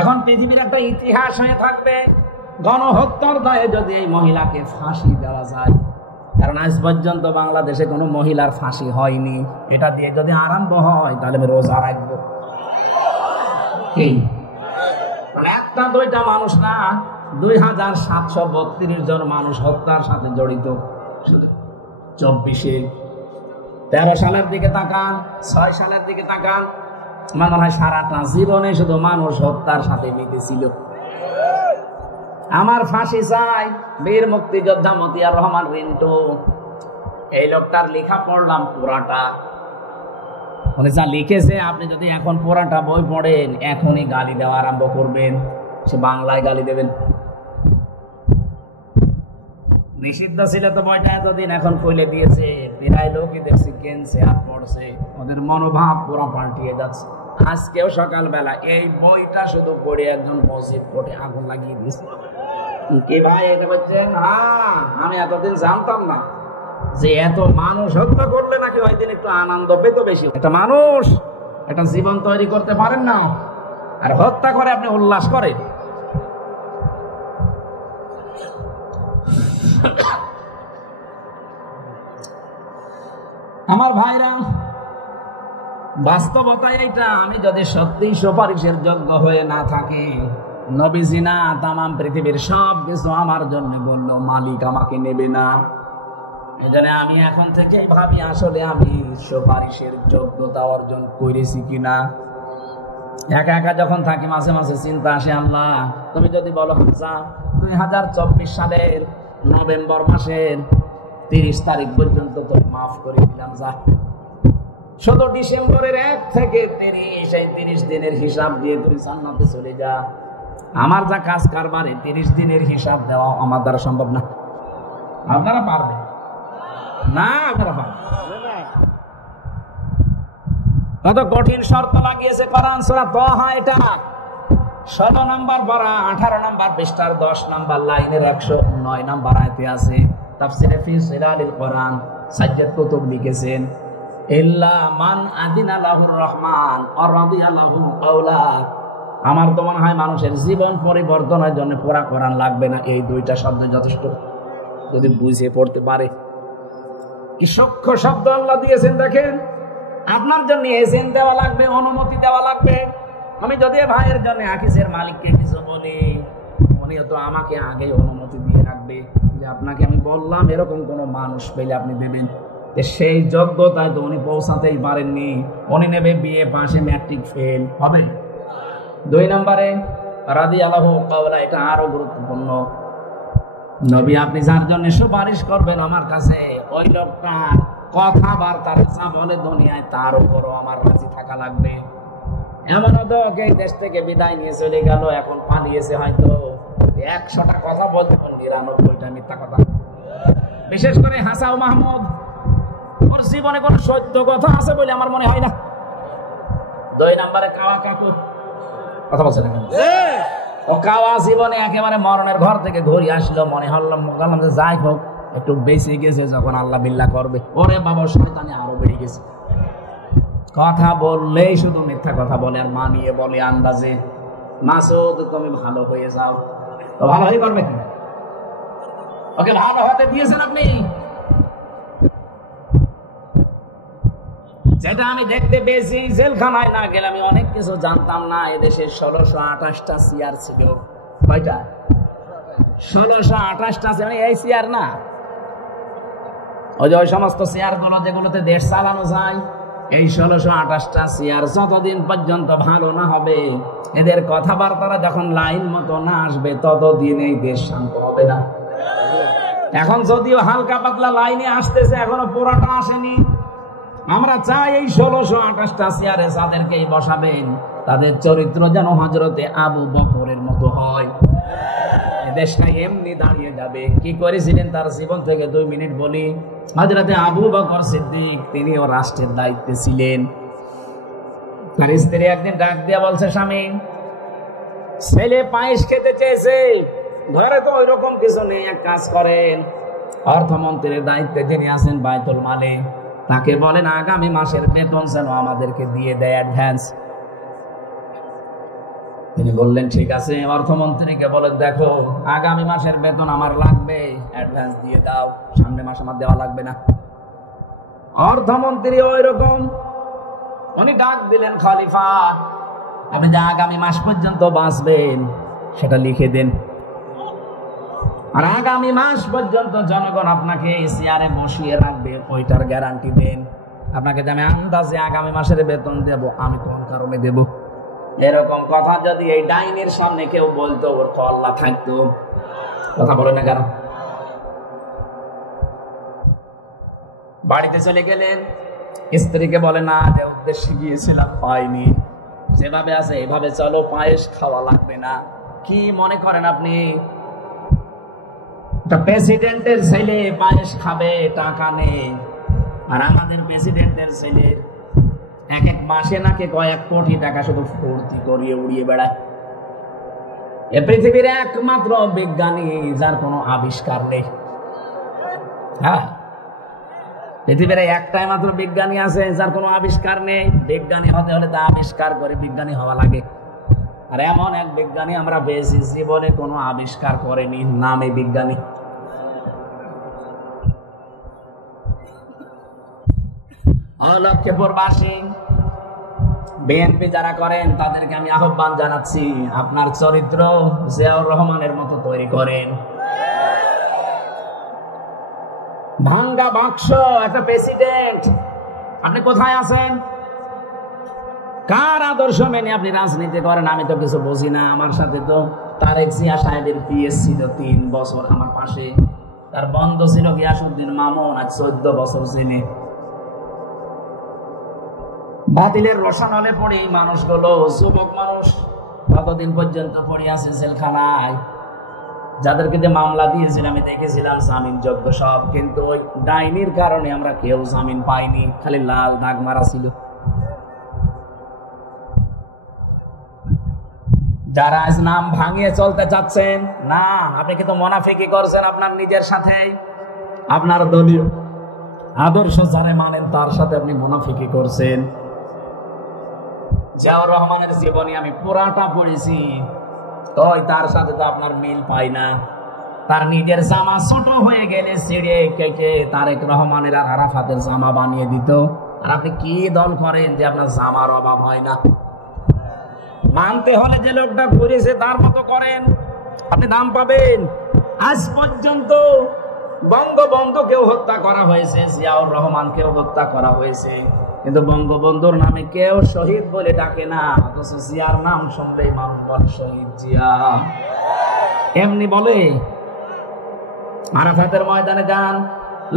এখন পৃথিবীর একটা ইতিহাস হয়ে থাকবে গণহত্যার দায়ে যদি এই মহিলাকে ফাঁসি দেওয়া যায়। কারণ আজ পর্যন্ত বাংলাদেশে কোনো মহিলার ফাঁসি হয়নি। এটা দিয়ে যদি আরম্ভ হয় তাহলে আমি রোজা রাখবো। একটা দুইটা মানুষ না, 2732 জন মানুষ হত্যার সাথে জড়িত। 24-এ 13 সালের দিকে তাকান, 6 সালের দিকে তাকান, মনে হয় সারাটা জীবনে শুধু মানুষ হত্যার সাথে মিটেছিল। আমার ফাঁসি চাই, বীর মুক্তিযোদ্ধা মতিয়ার রহমান রিন্টু, এই লোকটার লেখা পড়লাম পুরাটা। উনি যা লিখেছে, আপনি যদি এখন পুরাটা বই পড়েন, এখনই গালি দেওয়া আরম্ভ করবেন। সে বাংলায় গালি দেবেন। নিষিদ্ধ ছিল তো বইটা এতদিন, এখন খুলে দিয়েছে। প্রায় লোকই দেখছি কেনছে আর পড়ছে, ওদের মনোভাব পুরো পাল্টিয়ে যাচ্ছে। আজকেও সকালবেলা এই বইটা শুধু পড়ে একজন মসজিদ কোর্টে আগুন লাগিয়ে দিয়েছে। কি ভাই এটা বলছেন? হ্যাঁ, আমি এতদিন জানতাম না যে এত মানুষ হত্যা করলে নাকি ওই দিন একটু আনন্দ পেত বেশি। একটা মানুষ একটা জীবন তৈরি করতে পারেন না, আর হত্যা করে আপনি উল্লাস করেন। আমার ভাইরা, বাস্তবতা এইটা, আমি যদি সত্যি সুপারিশের যোগ্য হয়ে না থাকি, নবীজি না তামাম পৃথিবীর সব কিছু আমার জন্য বললো, মালিক আমাকে নেবে না। এই জন্য আমি এখন থেকেই ভাবি, আসলে আমি সুপারিশের যোগ্যতা অর্জন করেছি কিনা। একা একা যখন থাকি মাঝে মাঝে চিন্তা আসে, আল্লাহ তুমি যদি বলো হামজা 2024 সালের নভেম্বর মাসের 30 তারিখ পর্যন্ত তো মাফ করে দিলাম, যা শুধু ডিসেম্বরের 1 থেকে 30, এই 30 দিনের হিসাব দিয়ে তুই জান্নাতে চলে যা। আমার যা কাজ কারবারে 30 দিনের হিসাব দেওয়া আমার দ্বারা সম্ভব না। আপনারা পারবেন না? আপনারা পারবেন? কত কঠিন শর্ত লাগিয়েছে কোরআন সূরা তাহা। এটা 16 নম্বর পারা 18 নম্বর পৃষ্ঠার 10 নম্বর লাইনের 109 নম্বর আয়াতে আছে। তাফসীরে ফি জিলালিল কোরআন সাজ্জাদ কুতুব লিখেছেন, ইল্লা মান আদিনা লাহুর রহমান ওয়া রাদিয়া লাহু কাওলা। আমার তো মনে হয় মানুষের জীবন পরিবর্তনের জন্য পুরা কোরআন লাগবে না, এই দুইটা শব্দ যথেষ্ট, যদি বুঝে পড়তে পারে। কি সূক্ষ্ম শব্দ আল্লাহ দিয়েছেন দেখেন। আপনার জন্য এজেন দেওয়া লাগবে, অনুমতি দেওয়া লাগবে। আমি যদি ভাইয়ের জন্য আকিসের মালিককে কিছু বলি, উনিও তো আমাকে আগে অনুমতি দিয়ে রাখবে যে আপনাকে আমি বললাম এরকম কোন মানুষ পেলে আপনি দেবেন। সেই যোগ্যতায় তো উনি পৌঁছাতেই পারেননি। উনি নেবে বিএ পাশে ম্যাট্রিক ফেল হবে। 2 নম্বরে রাদিয়াল্লাহু কাওলা, এটা আরো গুরুত্বপূর্ণ। নবী আপনি যার জন্য সুপারিশ করবেন আমার কাছে, ওই লোকটার কথাবার্তার যা বলে দুনিয়ায় তার উপরও আমার রাজি থাকা লাগবে। এমন তো এই দেশ থেকে বিদায় নিয়ে চলে গেল, এখন পালিয়েছে, হয়তো 100টা কথা বলতে 99টা মিথ্যা কথা। বিশেষ করে হাসাও মাহমুদ, ওর জীবনে কোনো সত্য কথা আছে বলে আমার মনে হয় না। 2 নম্বরে কাওয়া কাকু, কথা বলছে না, ও কাওয়া জীবনে একেবারে মরণের ঘর থেকে ঘুরে আসলো, মনে হল যে যাই হোক একটু বেঁচে গেছে যখন আল্লাহ বিল্লাহ করবে, ওরে বাবা শয়তানি আরো বেড়ে গেছে। কথা বললেই শুধু মিথ্যা কথা বলে আর মানিয়ে বলে আন্দাজে। মাসুদ তুমি ভালো হয়ে যাও, তো ভালো হয়ে করবে, ওকে ভালো হতে দিয়েছেন আপনি? যেটা আমি দেখতে পেয়েছি, জেলখানায় না গেলে আমি অনেক কিছু জানতাম না। এদেশে 1628টা চেয়ার ছিল। কয়টা? 1628টা চেয়ার। এই চেয়ার না, ওই যে ওই সমস্ত চেয়ার গুলো যেগুলোতে দেশ চালানো যায়, এই 1628টা চেয়ার যতদিন পর্যন্ত ভালো না হবে, এদের কথাবার্তারা যখন লাইন মতো না আসবে, ততদিন এই দেশ শান্ত হবে না। এখন যদিও হালকা পাতলা লাইনে আসতেছে, এখনো পুরাটা আসেনি। আমরা চাই এই 1628টা চেয়ারে যাদেরকেই বসাবেন, তাদের চরিত্র যেন হযরতে আবু বকরের মতো হয়। দেশটা এমনি দাঁড়িয়ে যাবে। কি করেছিলেন তার জীবন থেকে 2 মিনিট বলি। হযরতে আবু বকর সিদ্দিক, তিনিও রাষ্ট্রের দায়িত্বে ছিলেন। তার স্ত্রী একদিন ডাক দিয়ে বলছে, স্বামী, ছেলে পায়েস খেতে চেয়েছে, ঘরে তো ওইরকম কিছু নেই, এক কাজ করেন, অর্থমন্ত্রীর দায়িত্বে যিনি আছেন বায়তুল মালে, তাকে বলেন আগামী মাসের বেতন যেন আমাদেরকে দিয়ে দেয় অ্যাডভান্স। তিনি বললেন ঠিক আছে। অর্থমন্ত্রীকে বলেন, দেখো আগামী মাসের বেতন আমার লাগবে, অ্যাডভান্স দিয়ে দাও, সামনের মাস আমার দেওয়া লাগবে না। অর্থমন্ত্রী ওই রকম, উনি ডাক দিলেন, খলিফা আপনি যে আগামী মাস পর্যন্ত বাঁচবেন সেটা লিখে দেন, আর আগামী মাস পর্যন্ত জনগণ আপনাকে চেয়ারে বসিয়ে রাখবে, ওইটার গ্যারান্টি দেন। আপনাকে যে আমি আন্দাজে আগামী মাসের বেতন দেব, আমি কোন কারণে দেব? এরকম কথা যদি এই ডাইনের সামনে কেউ বলতো, ওর কল্লা থাকতো। কথা বলে না কেন? বাড়িতে চলে গেলেন, স্ত্রীকে বলে না, যে উদ্দেশ্যে গিয়েছিলাম পাইনি, যেভাবে আছে এভাবে চলো, পায়েস খাওয়া লাগবে না। কি মনে করেন আপনি প্রেসিডেন্টের ছেলে পায়েস খাবে, টাকা নেই, আর আমাদের প্রেসিডেন্টের ছেলের এক এক মাসে নাকি কয়েক কোটি টাকা শুধু ফুর্তি করিয়ে উড়িয়ে বেড়ায়। এ পৃথিবীর একমাত্র বিজ্ঞানী যার কোনো আবিষ্কার নেই। হ্যাঁ, পৃথিবীর একটাই মাত্র বিজ্ঞানী আছে যার কোনো আবিষ্কার নেই। বিজ্ঞানী হতে হলে তা আবিষ্কার করে বিজ্ঞানী হওয়া লাগে। আর এমন এক বিজ্ঞানী আমরা পেয়েছি, জীবনে কোনো আবিষ্কার করেনি, নামে বিজ্ঞানী। লক্ষ্মীপুরবাসী, বিএনপি যারা করেন তাদেরকে আমি আহ্বান জানাচ্ছি, আপনার চরিত্র জিয়াউর রহমানের মতো তৈরি করেন। ভাঙ্গা বাক্স একটা প্রেসিডেন্ট, আপনি কোথায় আছেন? কার আদর্শ মেনে আপনি রাজনীতি করেন? আমি তো কিছু বুঝি না। আমার সাথে তো তারেক জিয়া সাহেবের পিএস ছিল 3 বছর আমার পাশে, তার বন্ধ ছিল গিয়াসউদ্দিন মামুন, আজ 14 বছর চিনি। বাতিলের রোশন হলে পড়ি মানুষগুলো, যুবক মানুষ কতদিন পর্যন্ত পড়ে আছে জেলখানায়। যাদেরকে যে মামলা দিয়েছিল আমি দেখেছিলাম জামিন যোগ্য সব, কিন্তু ওই ডাইনির কারণে আমরা কেউ জামিন পাইনি, খালি লাল দাগ মারা ছিল। যারা আজ নাম ভাঙিয়ে চলতে চাচ্ছেন, না, আপনি কিন্তু মুনাফিকি করছেন আপনার নিজের সাথে। আপনার দলীয় আদর্শ যারা মানেন তার সাথে আপনি মুনাফিকি করছেন। জিয়াউর রহমানের জীবনী আমি পুরাটা পড়েছি, ওই তার সাথে তো আপনার মিল পাই না। তার নিজের জামা ছোট হয়ে গেলে ছিঁড়ে কেটে তারেক রহমানের আর আরাফাতের জামা বানিয়ে দিত। আর আপনি কি দল করেন যে আপনার জামার অভাব হয় না? মানতে হলে যে লোকটা ঘুরেছে তার মতো করেন, আপনি দাম পাবেন। আজ পর্যন্ত বঙ্গবন্ধুকেও হত্যা করা হয়েছে, জিয়াউর রহমানকেও হত্যা করা হয়েছে, কিন্তু বঙ্গবন্ধুর নামে কেউ শহীদ বলে ডাকে না, অথচ জিয়ার নাম শুনলেই মানুষ বলে শহীদ জিয়া। এমনি বলে। আরাফাতের ময়দানে যান,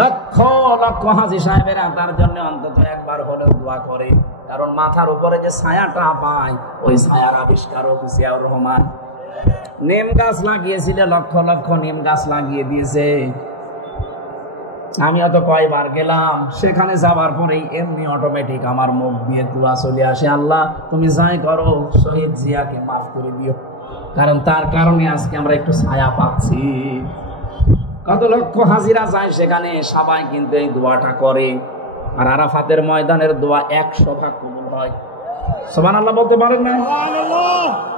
লক্ষ লক্ষ হাজী সাহেবেরা তার জন্য অন্তত একবার হলেও দোয়া করে, কারণ মাথার উপরে যে ছায়াটা পায় ওই ছায়ার আবিষ্কারক জিয়াউর রহমান। নিম গাছ লাগিয়েছিল, লক্ষ লক্ষ নিম গাছ লাগিয়ে দিয়েছে। আমি অত কয়বার গেলাম, সেখানে যাবার পরেই এমনি অটোমেটিক আমার মুখ দিয়ে দোয়া চলে আসে, আল্লাহ তুমি যাই করো শহীদ জিয়াকে মাফ করে দিও, কারণ তার কারণে আজকে আমরা একটু ছায়া পাচ্ছি। কত লক্ষ হাজিরা যায় সেখানে, সবাই কিন্তু এই দোয়াটা করে। আর আরাফাতের ময়দানের দোয়া 100 ভাগ কবুল হয়। সুবহানাল্লাহ বলতে পারেন না?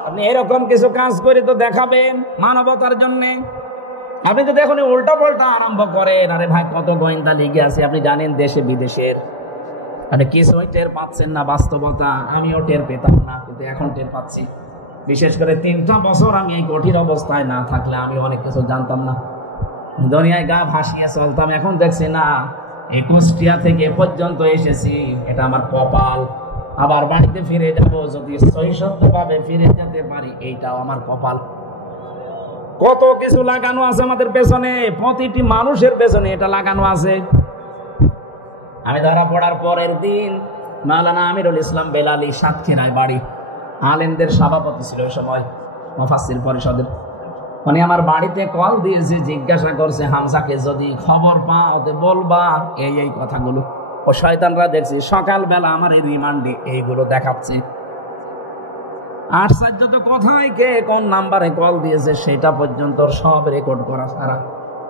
আপনি এরকম কিছু কাজ করে তো দেখাবেন মানবতার জন্য। আপনি যদি এখন উল্টা পাল্টা আরম্ভ করেন, আরে ভাই কত গোয়েন্দা লিগে আছে আপনি জানেন দেশে বিদেশের, আপনি কিছুই টের পাচ্ছেন না। বাস্তবতা আমিও টের পেতাম না, কিন্তু এখন টের পাচ্ছি। বিশেষ করে 3টা বছর আমি এই কঠিন অবস্থায় না থাকলে আমি অনেক কিছু জানতাম না। দুনিয়ায় গা ভাসিয়ে চলতাম, এখন দেখছি না, 21টিয়া থেকে পর্যন্ত এসেছি, এটা আমার কপাল। আবার বাড়িতে ফিরে যাব, যদি সহিষ্ণুভাবে ফিরে যেতে পারি, এইটাও আমার কপাল। কত কিছু লাগানো আছে আমাদের পেছনে, প্রতিটি মানুষের পেছনে এটা লাগানো আছে। আমি ধরা পড়ার পরের দিন মাওলানা আমিরুল ইসলাম বেলালি সাতক্ষীরায় বাড়ি, আলেমদের সভাপতি ছিল ওই সময় মুফাসসির পরিষদের। মানে আমার বাড়িতে কল দিয়েছে, জিজ্ঞাসা করছে হামজাকে যদি খবর পাও তো বলবা এই কথাগুলো। ও শয়তানরা দেখছি সকালবেলা আমার এই রিমান্ডে এইগুলো দেখাচ্ছে। আশ্চর্য তো, কোথায় কে কোন নাম্বারে কল দিয়েছে সেটা পর্যন্ত সব রেকর্ড করা সারা।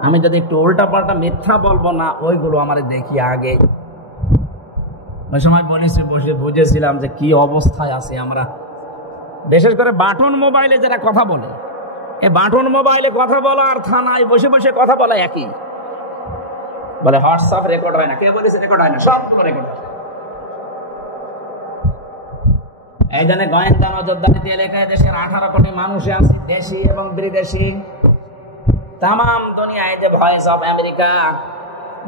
আমি যদি একটু উল্টা পাল্টা মিথ্যা বলবো না, ওইগুলো আমার দেখি আগে। ওই সময় বলেছে, বসে বুঝেছিলাম যে কি অবস্থায় আছে আমরা। বিশেষ করে বাটন মোবাইলে যারা কথা বলে, এই বাটন মোবাইলে কথা বলা আর থানায় বসে বসে কথা বলা একই। বলে হোয়াটসঅ্যাপ রেকর্ড হয় না, কে বলেছে রেকর্ড হয় না, সবগুলো রেকর্ড হয়। এই জন্য গোয়েন্দা নজরদারিতে এলাকায় দেশের 18 কোটি মানুষ আছে, দেশি এবং বিদেশি। তাম দুনিয়ায় যে ভয়েস অফ আমেরিকা,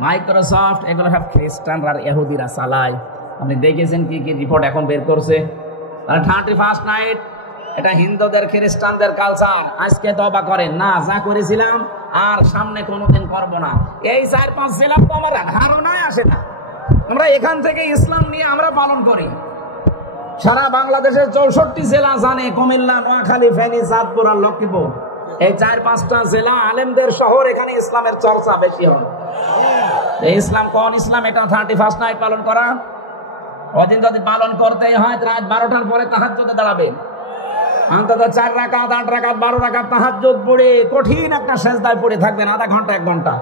মাইক্রোসফট, এগুলো সব খ্রিস্টানরা আর ইহুদিরা চালায়। আপনি দেখেছেন কি কি রিপোর্ট এখন বের করছে। আর 31st নাইট, এটা হিন্দুদের খ্রিস্টানদের কালচার। আজকে তওবা করেন না, যা করেছিলাম আর সামনে কোনোদিন করব না। এই 4-5 জেলা তো আমার ধারণায় আসে না। আমরা এখান থেকে ইসলাম নিয়ে আমরা পালন করি। সারা বাংলাদেশের 64 জেলা জানে, কুমিল্লা, নোয়াখালী, ফেনী, চাঁদপুর আর লক্ষ্মীপুর, এই 4-5টা জেলা আলেমদের শহর। এখানে ইসলামের চর্চা বেশি হয়। ইসলাম কোন ইসলাম? এটা 31st নাইট পালন করা। ওদিন যদি পালন করতেই হয় রাত 12টার পরে তাহাজ্জুদে দাঁড়াবে, অন্তত 4 রাকাত, 8 রাকাত, 12 রাকাত তাহাজ্জুদ পড়ে কঠিন একটা সেজদায় পড়ে থাকবেন আধা ঘন্টা 1 ঘন্টা।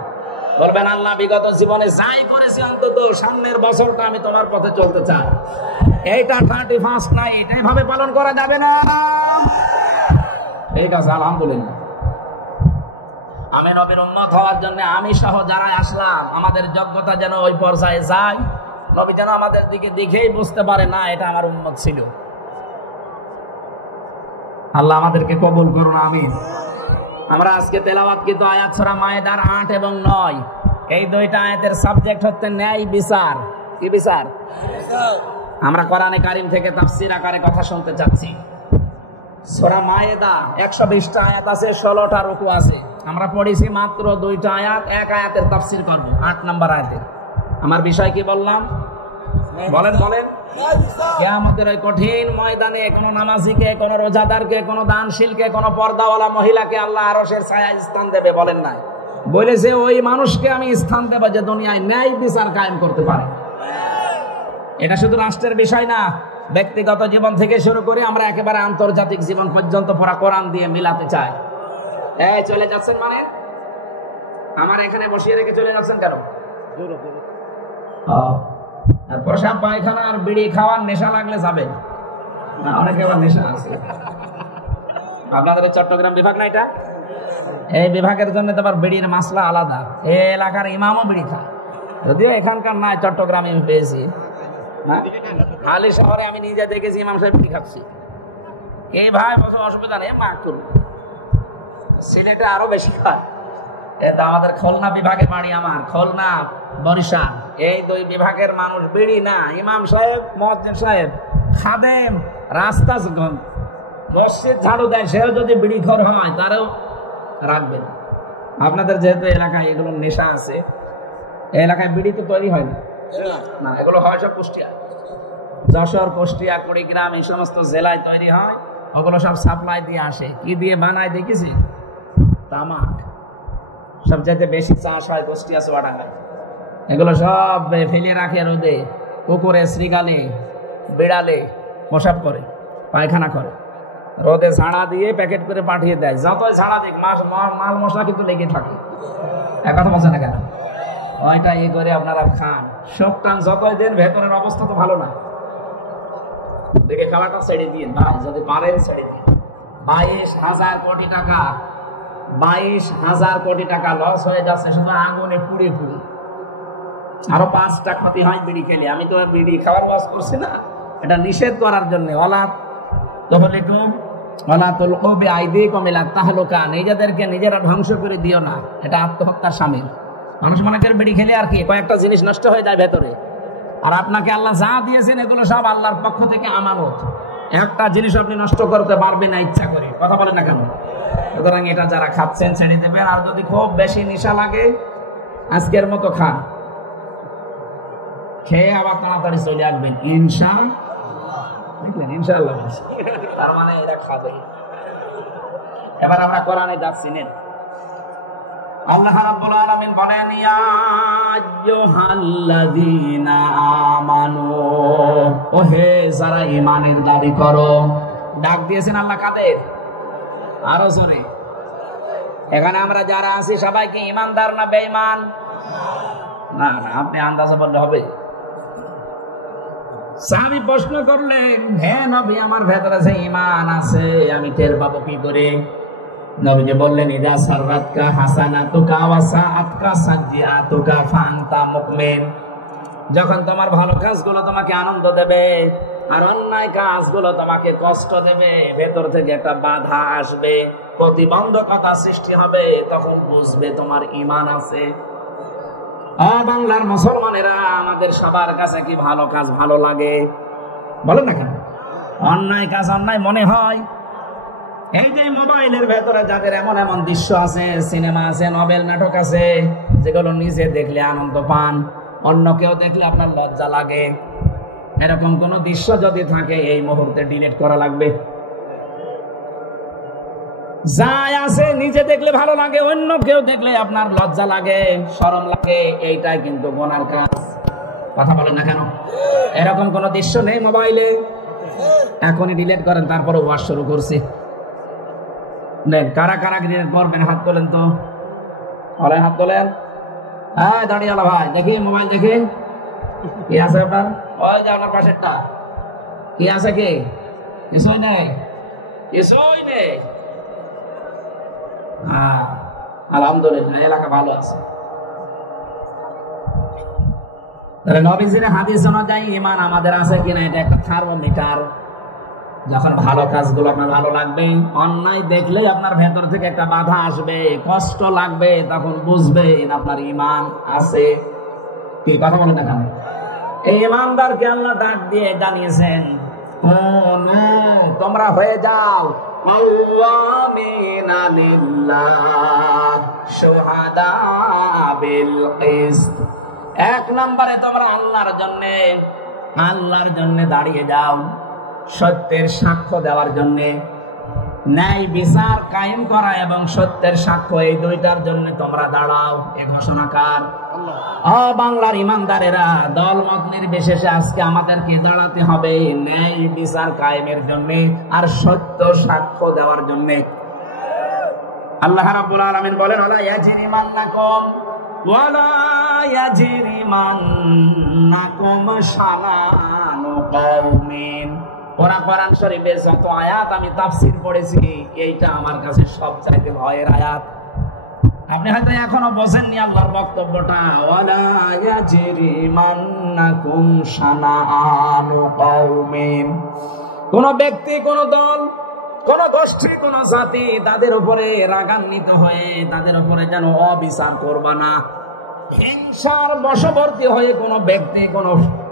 বলবেন আল্লাহ বিগত জীবনে যাই করেছি অন্তত সামনের বছরটা আমি তোমার পথে চলতে চাই। এইটা 31st নাইট এইভাবে পালন করা যাবে না। ঠিক আছে, আলহামদুলিল্লাহ। আমি নবীর উম্মত হওয়ার জন্য আমি সহ যারা আসলাম, আমাদের যোগ্যতা যেন ওই পর্যায়ে যায়, নবী যেন আমাদের দিকে দেখেই বুঝতে পারে না এটা আমার উম্মত ছিল। আল্লাহ আমাদেরকে কবুল করুন, আমিন। আমরা আজকে তেলাওয়াতকৃত আয়াত সূরা মায়েদার 8 এবং 9, এই 2টা আয়াতের সাবজেক্ট হচ্ছে ন্যায় বিচার। কি বিচার? আমরা কোরআনে কারীম থেকে তাফসীর আকারে কথা শুনতে যাচ্ছি। সূরা মায়েদা 120টা আয়াত আছে, 16টা রুকু আছে। আমরা পড়েছি মাত্র 2টা আয়াত, এক আয়াতের তাফসীর করব 8 নম্বর আয়াতে। আমার বিষয় কি বললাম? বলেন বলেন। কিয়ামতের ওই কঠিন ময়দানে কোন নামাজীকে, কোন রোজাদারকে, কোন দানশীলকে, কোন পর্দাওয়ালা মহিলাকে আল্লাহ আরশের ছায়ায় স্থান দেবে, বলেন নাই? বলেছে ওই মানুষকে আমি স্থান দেব যে দুনিয়ায় ন্যায় বিচার কায়েম করতে পারে। এটা শুধু রাষ্ট্রের বিষয় না, ব্যক্তিগত জীবন থেকে শুরু করে আমরা একেবারে আন্তর্জাতিক জীবন পর্যন্ত পুরা কোরআন দিয়ে মিলাতে চাই। এই চলে যাচ্ছেন মানে? আমার এখানে বসিয়ে রেখে চলে যাচ্ছেন কেন? প্রসাব পায়খানা আর বিড়ি খাওয়ার নেশা লাগলে যাবে না, অনেকে আবার নেশা আছে। আপনাদের চট্টগ্রাম বিভাগ না এটা? এই বিভাগের জন্য তো আবার বিড়ির মাসলা আলাদা। এই এলাকার ইমামও বিড়ি খায়, যদিও এখানকার নাই, চট্টগ্রামে আমি পেয়েছি। হালি শহরে আমি নিজে দেখেছি ইমাম সাহেব বিড়ি খাচ্ছি। এই ভাই বছর অসুবিধা নেই, মা করুন। সিলেটে আরো বেশি খায়। আমাদের খুলনা বিভাগের বাড়ি, আমার খুলনা, বরিশাল, এই 2 বিভাগের মানুষ বিড়ি না। ইমাম সাহেব, মুয়াজ্জিন সাহেব, খাদেম, রাস্তা মসজিদ ঝাড়ু দেয়, সেও যদি বিড়িখোর হয় তারও রাখবেন। আপনাদের যেহেতু এলাকায় এগুলো নেশা আছে, এই এলাকায় বিড়ি তো তৈরি হয় না, এগুলো হয় সব কুষ্টিয়া, যশোর, কুষ্টিয়া, কুড়িগ্রাম, এই সমস্ত জেলায় তৈরি হয়। ওগুলো সব সাপ্লাই দিয়ে আসে। কি দিয়ে বানায় দেখেছি? তামাক। সবচেয়ে বেশি চাষ হয় কুষ্টিয়া, চুয়াডাঙ্গা। এগুলো সব ফেলে রাখে রোদে, পুকুরে, শ্রীগালে, বিড়ালে প্রসাব করে, পায়খানা করে। রোদে ছাড়া দিয়ে প্যাকেট করে পাঠিয়ে দেয়, যতই ছাড়া দিক মাল মশলা কিন্তু লেগে থাকে। এক কথা বলছে না কেন? ওইটা করে আপনারা খান, সব টান যতই দেন, ভেতরের অবস্থা তো ভালো না। দেখে খাওয়াটা ছেড়ে দিন ভাই, যদি পারেন ছেড়ে দিন। 22,000 কোটি টাকা, 22,000 কোটি টাকা লস হয়ে যাচ্ছে শুধু আগুনে পুড়ে পুড়ে। আরো 5টা ক্ষতি হয় বিড়ি খেলে। আমি তো বিড়ি খাওয়ার ওয়াজ করছি না, এটা নিষেধ করার জন্য। নিজেদেরকে নিজেরা ধ্বংস করে দিও না, এটা আত্মহত্যার শামিল। মানুষ মনে করে বিড়ি খেলে আর কি কয়েকটা জিনিস নষ্ট হয়ে যায় ভেতরে, আর আপনাকে আল্লাহ যা দিয়েছেন এগুলো সব আল্লাহর পক্ষ থেকে আমানত। একটা জিনিস আপনি নষ্ট করতে পারবেন না ইচ্ছা করে, কথা বলেন না কেন? সুতরাং এটা যারা খাচ্ছেন ছেড়ে দেবেন। আর যদি খুব বেশি নেশা লাগে, আজকের মতো খান, খেয়ে আবার তাড়াতাড়ি চলে আসবেন ইনশাআল্লাহ। তার মানে এরা খাবে। এবার আমরা কোরআনে যাচ্ছি। আল্লাহ রাব্বুল আলামিন বলেন, ইয়া আইয়ুহাল্লাযীনা আমানু, ওহে যারা ঈমানের দাবি করো। ডাক দিয়েছেন আল্লাহ কাদের? আরো জোরে। এখানে আমরা যারা আছি সবাই কি ঈমানদার না বেঈমান? না না, আপনি আন্দাজে বললে হবে। সাহাবী প্রশ্ন করলেন, হে নবী, আমার ভেতরে যে ঈমান আছে আমি টের পাবো কি করে? নবীজি বললেন, ইদা সাররাতকা হাসানাতুকা ওয়া সাআতকা সাজ্জিআতুকা ফাআনতা মুমিন। যখন তোমার ভালো কাজগুলো তোমাকে আনন্দ দেবে আর অন্যায় কাজগুলো তোমাকে কষ্ট দেবে, ভেতর থেকে একটা বাধা আসবে, প্রতিবন্ধকতা সৃষ্টি হবে, তখন বুঝবে তোমার ঈমান আছে। বাংলার মুসলমানেরা, আমাদের সবার কাছে কি ভালো কাজ ভালো লাগে? বলেন না কেন? অন্যায় কাজ অন্যায় মনে হয়। এই যে মোবাইলের ভেতরে যাদের এমন এমন দৃশ্য আছে, সিনেমা আছে, নভেল নাটক আছে, যেগুলো নিজে দেখলে আনন্দ পান, অন্য কেউ দেখলে আপনার লজ্জা লাগে, এরকম কোন দৃশ্য যদি থাকে এই মুহূর্তে ডিলিট করা লাগবে। যাই আছে নিজে দেখলে ভালো লাগে, অন্য কেউ দেখলে আপনার লজ্জা লাগে, শরম লাগে, এইটাই কিন্তু গুনার কাজ। কথা বলেন না কেন? এরকম কোন দৃশ্য নেই মোবাইলে, এখনই ডিলিট করেন। তারপরে ওয়াজ শুরু করছি। নেন, কারা কারা ডিলিট করবেন হাত তোলেন তো, হাত তোলেন। হ্যাঁ দাঁড়িয়ে ভাই, দেখি মোবাইল দেখি কি আছে আপনার। ওই যে আপনার পাশেরটা কি আছে? কি কিছুই নেই, কিছুই নেই। আলহামদুলিল্লাহ, এলাকা ভালো আছে। তাহলে নবীজির হাদিস অনুযায়ী ঈমান আমাদের আছে কিনা এটা একটা থার্মোমিটার। যখন ভালো কাজগুলো আপনার ভালো লাগবে, অন্যায় দেখলেই আপনার ভেতর থেকে একটা বাধা আসবে, কষ্ট লাগবে, তখন বুঝবেন আপনার ঈমান আছে। কি কথা বলেন না কেন? এই ঈমানদারকে আল্লাহ ডাক দিয়ে জানিয়েছেন, তোমরা হয়ে যাও কাওয়ামিনা লিল্লাহ শুহাদা বিল কিসত। এক নম্বরে তোমরা আল্লাহর জন্য দাঁড়িয়ে যাও, সত্যের সাক্ষ্য দেওয়ার জন্য। ন্যায় বিচার কায়েম করা এবং সত্যের সাক্ষ্য, এই দুইটার জন্য তোমরা দাঁড়াও। এ ঘোষণাকার বাংলার ইমানদারেরা, দল মত নির্বিশেষে আজকে আমাদেরকে দাঁড়াতে হবে ন্যায় বিচার কায়েমের জন্য আর সত্য সাক্ষ্য দেওয়ার জন্য। আল্লাহ রাব্বুল আলামিন বলেন, ওয়ালা ইয়াজরিমান্নাকুম শানানু কওমিন। কোরআন শরীফের যত আয়াত আমি তাফসীর পড়েছি, এইটা আমার কাছে সবচাইতে ভয়ের আয়াত। আপনি হয়তো এখনো বোঝেননি আল্লাহর বক্তব্যটা। ওয়ালা ইয়াজরিমান্নাকুম শানানু কওমিন। কোন ব্যক্তি, কোন দল, কোন গোষ্ঠী, কোন জাতি, তাদের উপরে রাগান্বিত হয়ে তাদের উপরে যেন অবিচার করবা না। হিংসার বশবর্তী হয়ে কোন ব্যক্তি, কোন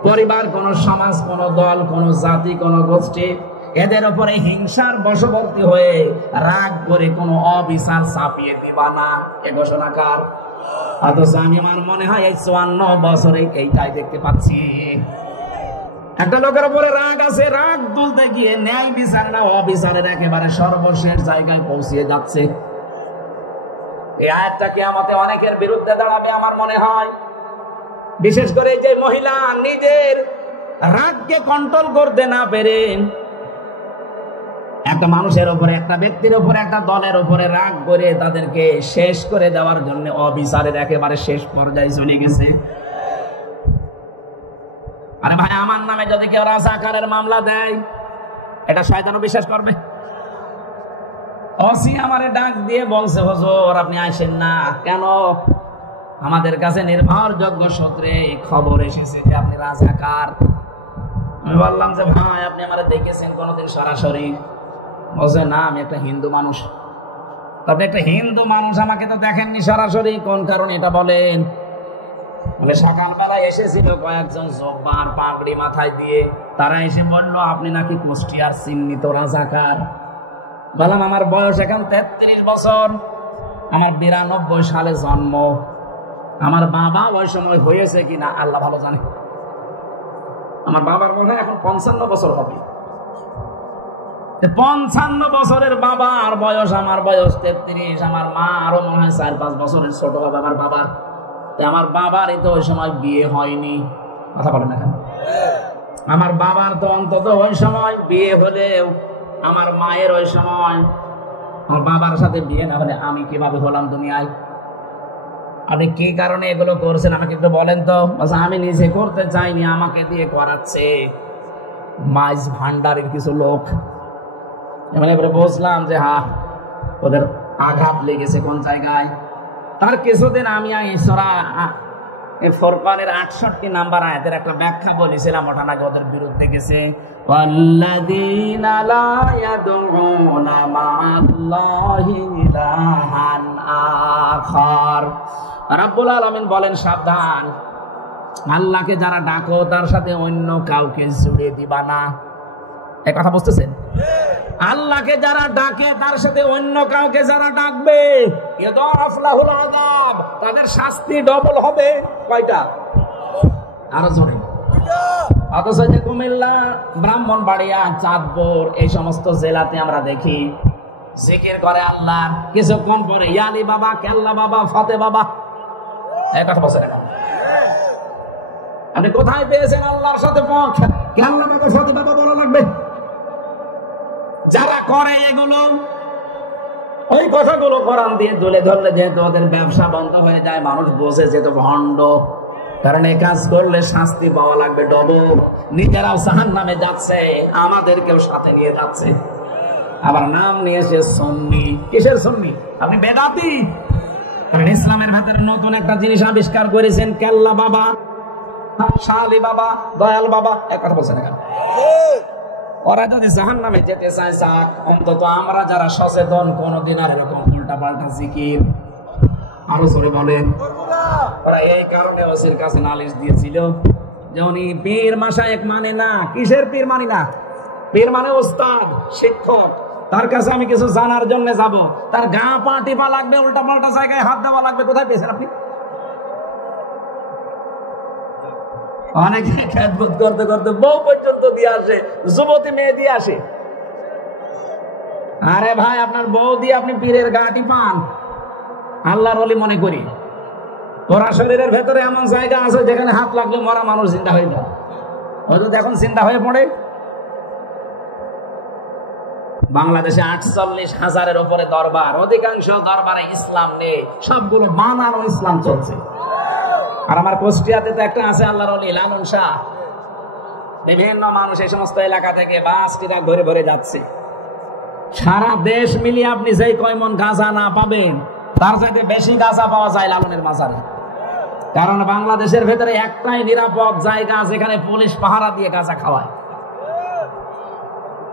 পরিবার, কোন সমাজ, কোন দল, কোন জাতি, কোন গোষ্ঠী, এদের উপরে হিংসার বশবর্তী হয়ে রাগ করে কোন অবিচার চাপিয়ে দিবা না। এ ঘোষণাকার। অথচ আমি, আমার মনে হয় এই 54 বছরে এইটাই দেখতে পাচ্ছি। একটা লোকের উপরে রাগ আছে, রাগ তুলতে গিয়ে ন্যায় বিচার না অবিচারের একেবারে সর্বশেষ জায়গায় পৌঁছিয়ে যাচ্ছে। এই আয়াতটা কিয়ামতে অনেকের বিরুদ্ধে দাঁড়াবে আমার মনে হয়। বিশেষ করে যে মহিলা নিজের রাগকে কন্ট্রোল করতে না পেরে একটা মানুষের উপরে, একটা ব্যক্তির উপরে, একটা দলের উপরে রাগ করে তাদেরকে শেষ করে দেওয়ার জন্য অবিচারের একেবারে শেষ পর্যায়ে চলে গেছে। আরে ভাই, আমার নামে যদি কেউ রাজাকারের মামলা দেয়, এটা শয়তানও বিশ্বাস করবে? ওসি আমারে ডাক দিয়ে বলছে, হুজুর আপনি আসেন না কেন? আমাদের কাছে নির্ভরযোগ্য সূত্রে খবর এসেছে যে আপনি রাজাকার। আমি বললাম যে ভাই, আপনি আমারে দেখেছেন কোনোদিন সরাসরি? বলছে না, আমি একটা হিন্দু মানুষ। আপনি একটা হিন্দু মানুষ, আমাকে তো দেখেননি সরাসরি, কোন কারণে এটা বলেন? বলে সকালবেলা এসেছিল কয়েকজন জব্বার পাগড়ি মাথায় দিয়ে, তারা এসে বলল আপনি নাকি কুষ্টিয়ার চিহ্নিত রাজাকার। বললাম আমার বয়স এখন 33 বছর, আমার 92 সালে জন্ম। আমার বাবা ওই সময় হয়েছে কিনা আল্লাহ ভালো জানে। আমার বাবার মনে হয় এখন 55 বছর হবে। 55 বছরের বাবার বয়স, আমার বয়স 33। আমার মা আরো মনে হয় 4-5 বছরের ছোট হবে আমার বাবার। আমার বাবারই তো ওই সময় বিয়ে হয়নি। কথা বলেন না কেন? আমার বাবার তো অন্তত ওই সময় বিয়ে হলেও আমার মায়ের ওই সময়, আমার বাবার সাথে বিয়ে না হলে আমি কিভাবে হলাম দুনিয়ায়? আপনি কি কারণে এগুলো করছেন আমাকে একটু বলেন তো। আমি নিজে করতে চাইনি, আমাকে দিয়ে করাচ্ছে মাইজ ভান্ডারের কিছু লোক। এবারে বুঝলাম যে হ্যাঁ, ওদের আঘাত লেগেছে কোন জায়গায়। তার কিছুদিন আমি ফুরকানের 68 নাম্বার আয়াতের একটা ব্যাখ্যা বলেছিলাম, ওটা নাকি ওদের বিরুদ্ধে গেছে। ওয়াল্লাযীনা লা ইয়াদউনা মা'আল্লাহি ইলাহান আখার। রাব্বুল আলামিন বলেন সাবধান, আল্লাহকে যারা ডাকো তার সাথে অন্য কাউকে জুড়ে দিবা না। এই কথা বুঝতেছেন? আল্লাহকে যারা ডাকে তার সাথে অন্য কাউকে যারা ডাকবে, ইয়াদাফলাহুল আযাব, তাদের শাস্তি ডবল হবে। কয়টা? আরো জোরে। অথচ যে কুমিল্লা, ব্রাহ্মণবাড়িয়া, চাঁদপুর এই সমস্ত জেলাতে আমরা দেখি জিকির করে আল্লাহ, কিছুক্ষণ পরে ইয়ালি বাবা, কেল্লা বাবা, ফতে বাবা। এই কথা বলছেন এখন? আপনি কোথায় পেয়েছেন আল্লাহর সাথে পথ? কেল্লা বাবা, ফতে বাবা বলা লাগবে? যারা করে এগুলো, ওই কথাগুলো কোরআন দিয়ে তুলে ধরলে যেহেতু ওদের ব্যবসা বন্ধ হয়ে যায়, মানুষ বোঝে যে তো ভণ্ড। কারণ এই কাজ করলে শাস্তি পাওয়া লাগবে ডবল। নিজেরাও জাহান্নামে যাচ্ছে, আমাদেরকেও সাথে নিয়ে যাচ্ছে। আবার নাম নিয়েছে সুন্নি। কিসের সুন্নি? আপনি বেদাতি। কারণ ইসলামের ভেতরে নতুন একটা জিনিস আবিষ্কার করেছেন, কেল্লা বাবা, শালি বাবা, দয়াল বাবা। এক কথা বলছেন এখানে। ওরা যদি জাহান্নামে যেতে চায় চাক, অন্তত আমরা যারা সচেতন কোনদিন আর এরকম উল্টা পাল্টা জিকির আরো জোরে বলেন। ওরা এই কারণে ওসির কাছে নালিশ দিয়েছিল যে উনি পীর মাশায়েখ মানে না। কিসের পীর মানি না? পীর মানে ওস্তাদ, শিক্ষক। তার কাছে আমি কিছু জানার জন্য যাব, তার গা পা টিপা লাগবে, উল্টা পাল্টা জায়গায় হাত দেওয়া লাগবে। কোথায় পেয়েছেন আপনি? অনেকে খেদমত করতে করতে বউ পর্যন্ত দিয়ে আসে, যুবতী মেয়ে দিয়ে আসে। আরে ভাই, আপনার বউ দিয়ে আপনি পীরের গাটি পান? আল্লাহর ওলি মনে করি। ওরা শরীরের ভেতরে এমন জায়গা আছে যেখানে হাত লাগলে মরা মানুষ জিন্দা হয়ে যায়। হয়তো এখন চিন্তা হয়ে পড়ে। বাংলাদেশে 48,000-এর উপরে দরবার, অধিকাংশ দরবারে ইসলাম নেই, সবগুলো বানানো ইসলাম চলছে। আর আমার কুষ্টিয়াতে তো একটা আছে আল্লাহর ওলি লালন শাহ। বিভিন্ন মানুষ এই সমস্ত এলাকা থেকে বাস ট্রাক ধরে ভরে যাচ্ছে। সারা দেশ মিলিয়ে আপনি যেই কয় মন গাঁজা না পাবেন, তার চাইতে বেশি গাঁজা পাওয়া যায় লালনের মাজারে। কারণ বাংলাদেশের ভেতরে একটাই নিরাপদ জায়গা যেখানে পুলিশ পাহারা দিয়ে গাঁজা খাওয়ায়।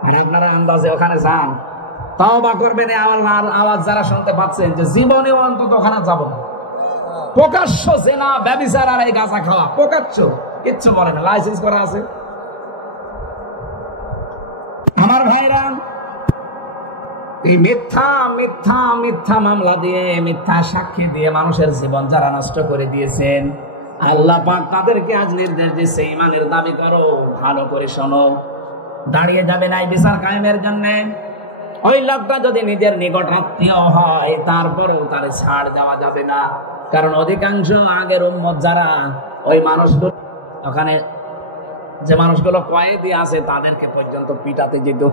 আর আপনারা আন্দাজে ওখানে যান, তওবা করবেন। আমার আওয়াজ যারা শুনতে পাচ্ছেন যে জীবনে অন্তত ওখানে যাব না। প্রকাশ্য জেনা, ব্যভিচার আর এই গাঁজা খাওয়া প্রকাশ্য, কিচ্ছু বলে না, লাইসেন্স করা আছে। আমার ভাইরা, এই মিথ্যা মিথ্যা মিথ্যা মামলা দিয়ে, মিথ্যা সাক্ষী দিয়ে মানুষের জীবন যারা নষ্ট করে দিয়েছেন, আল্লাহ পাক তাদেরকে আজ নির্দেশ দিয়েছে, ঈমানের দাবি করো, ভালো করে শোনো। দাঁড়িয়ে যাবে না এই বিচার কায়েমের জন্য। ওই লোকটা যদি নিজের নিকট আত্মীয় হয়, তারপরেও তার ছাড় দেওয়া যাবে না। কারণ অধিকাংশ আগের উম্মত যারা, ওই মানুষগুলো ওখানে যে মানুষগুলো কয়েদি আছে তাদেরকে পর্যন্ত পিটাতে যেত।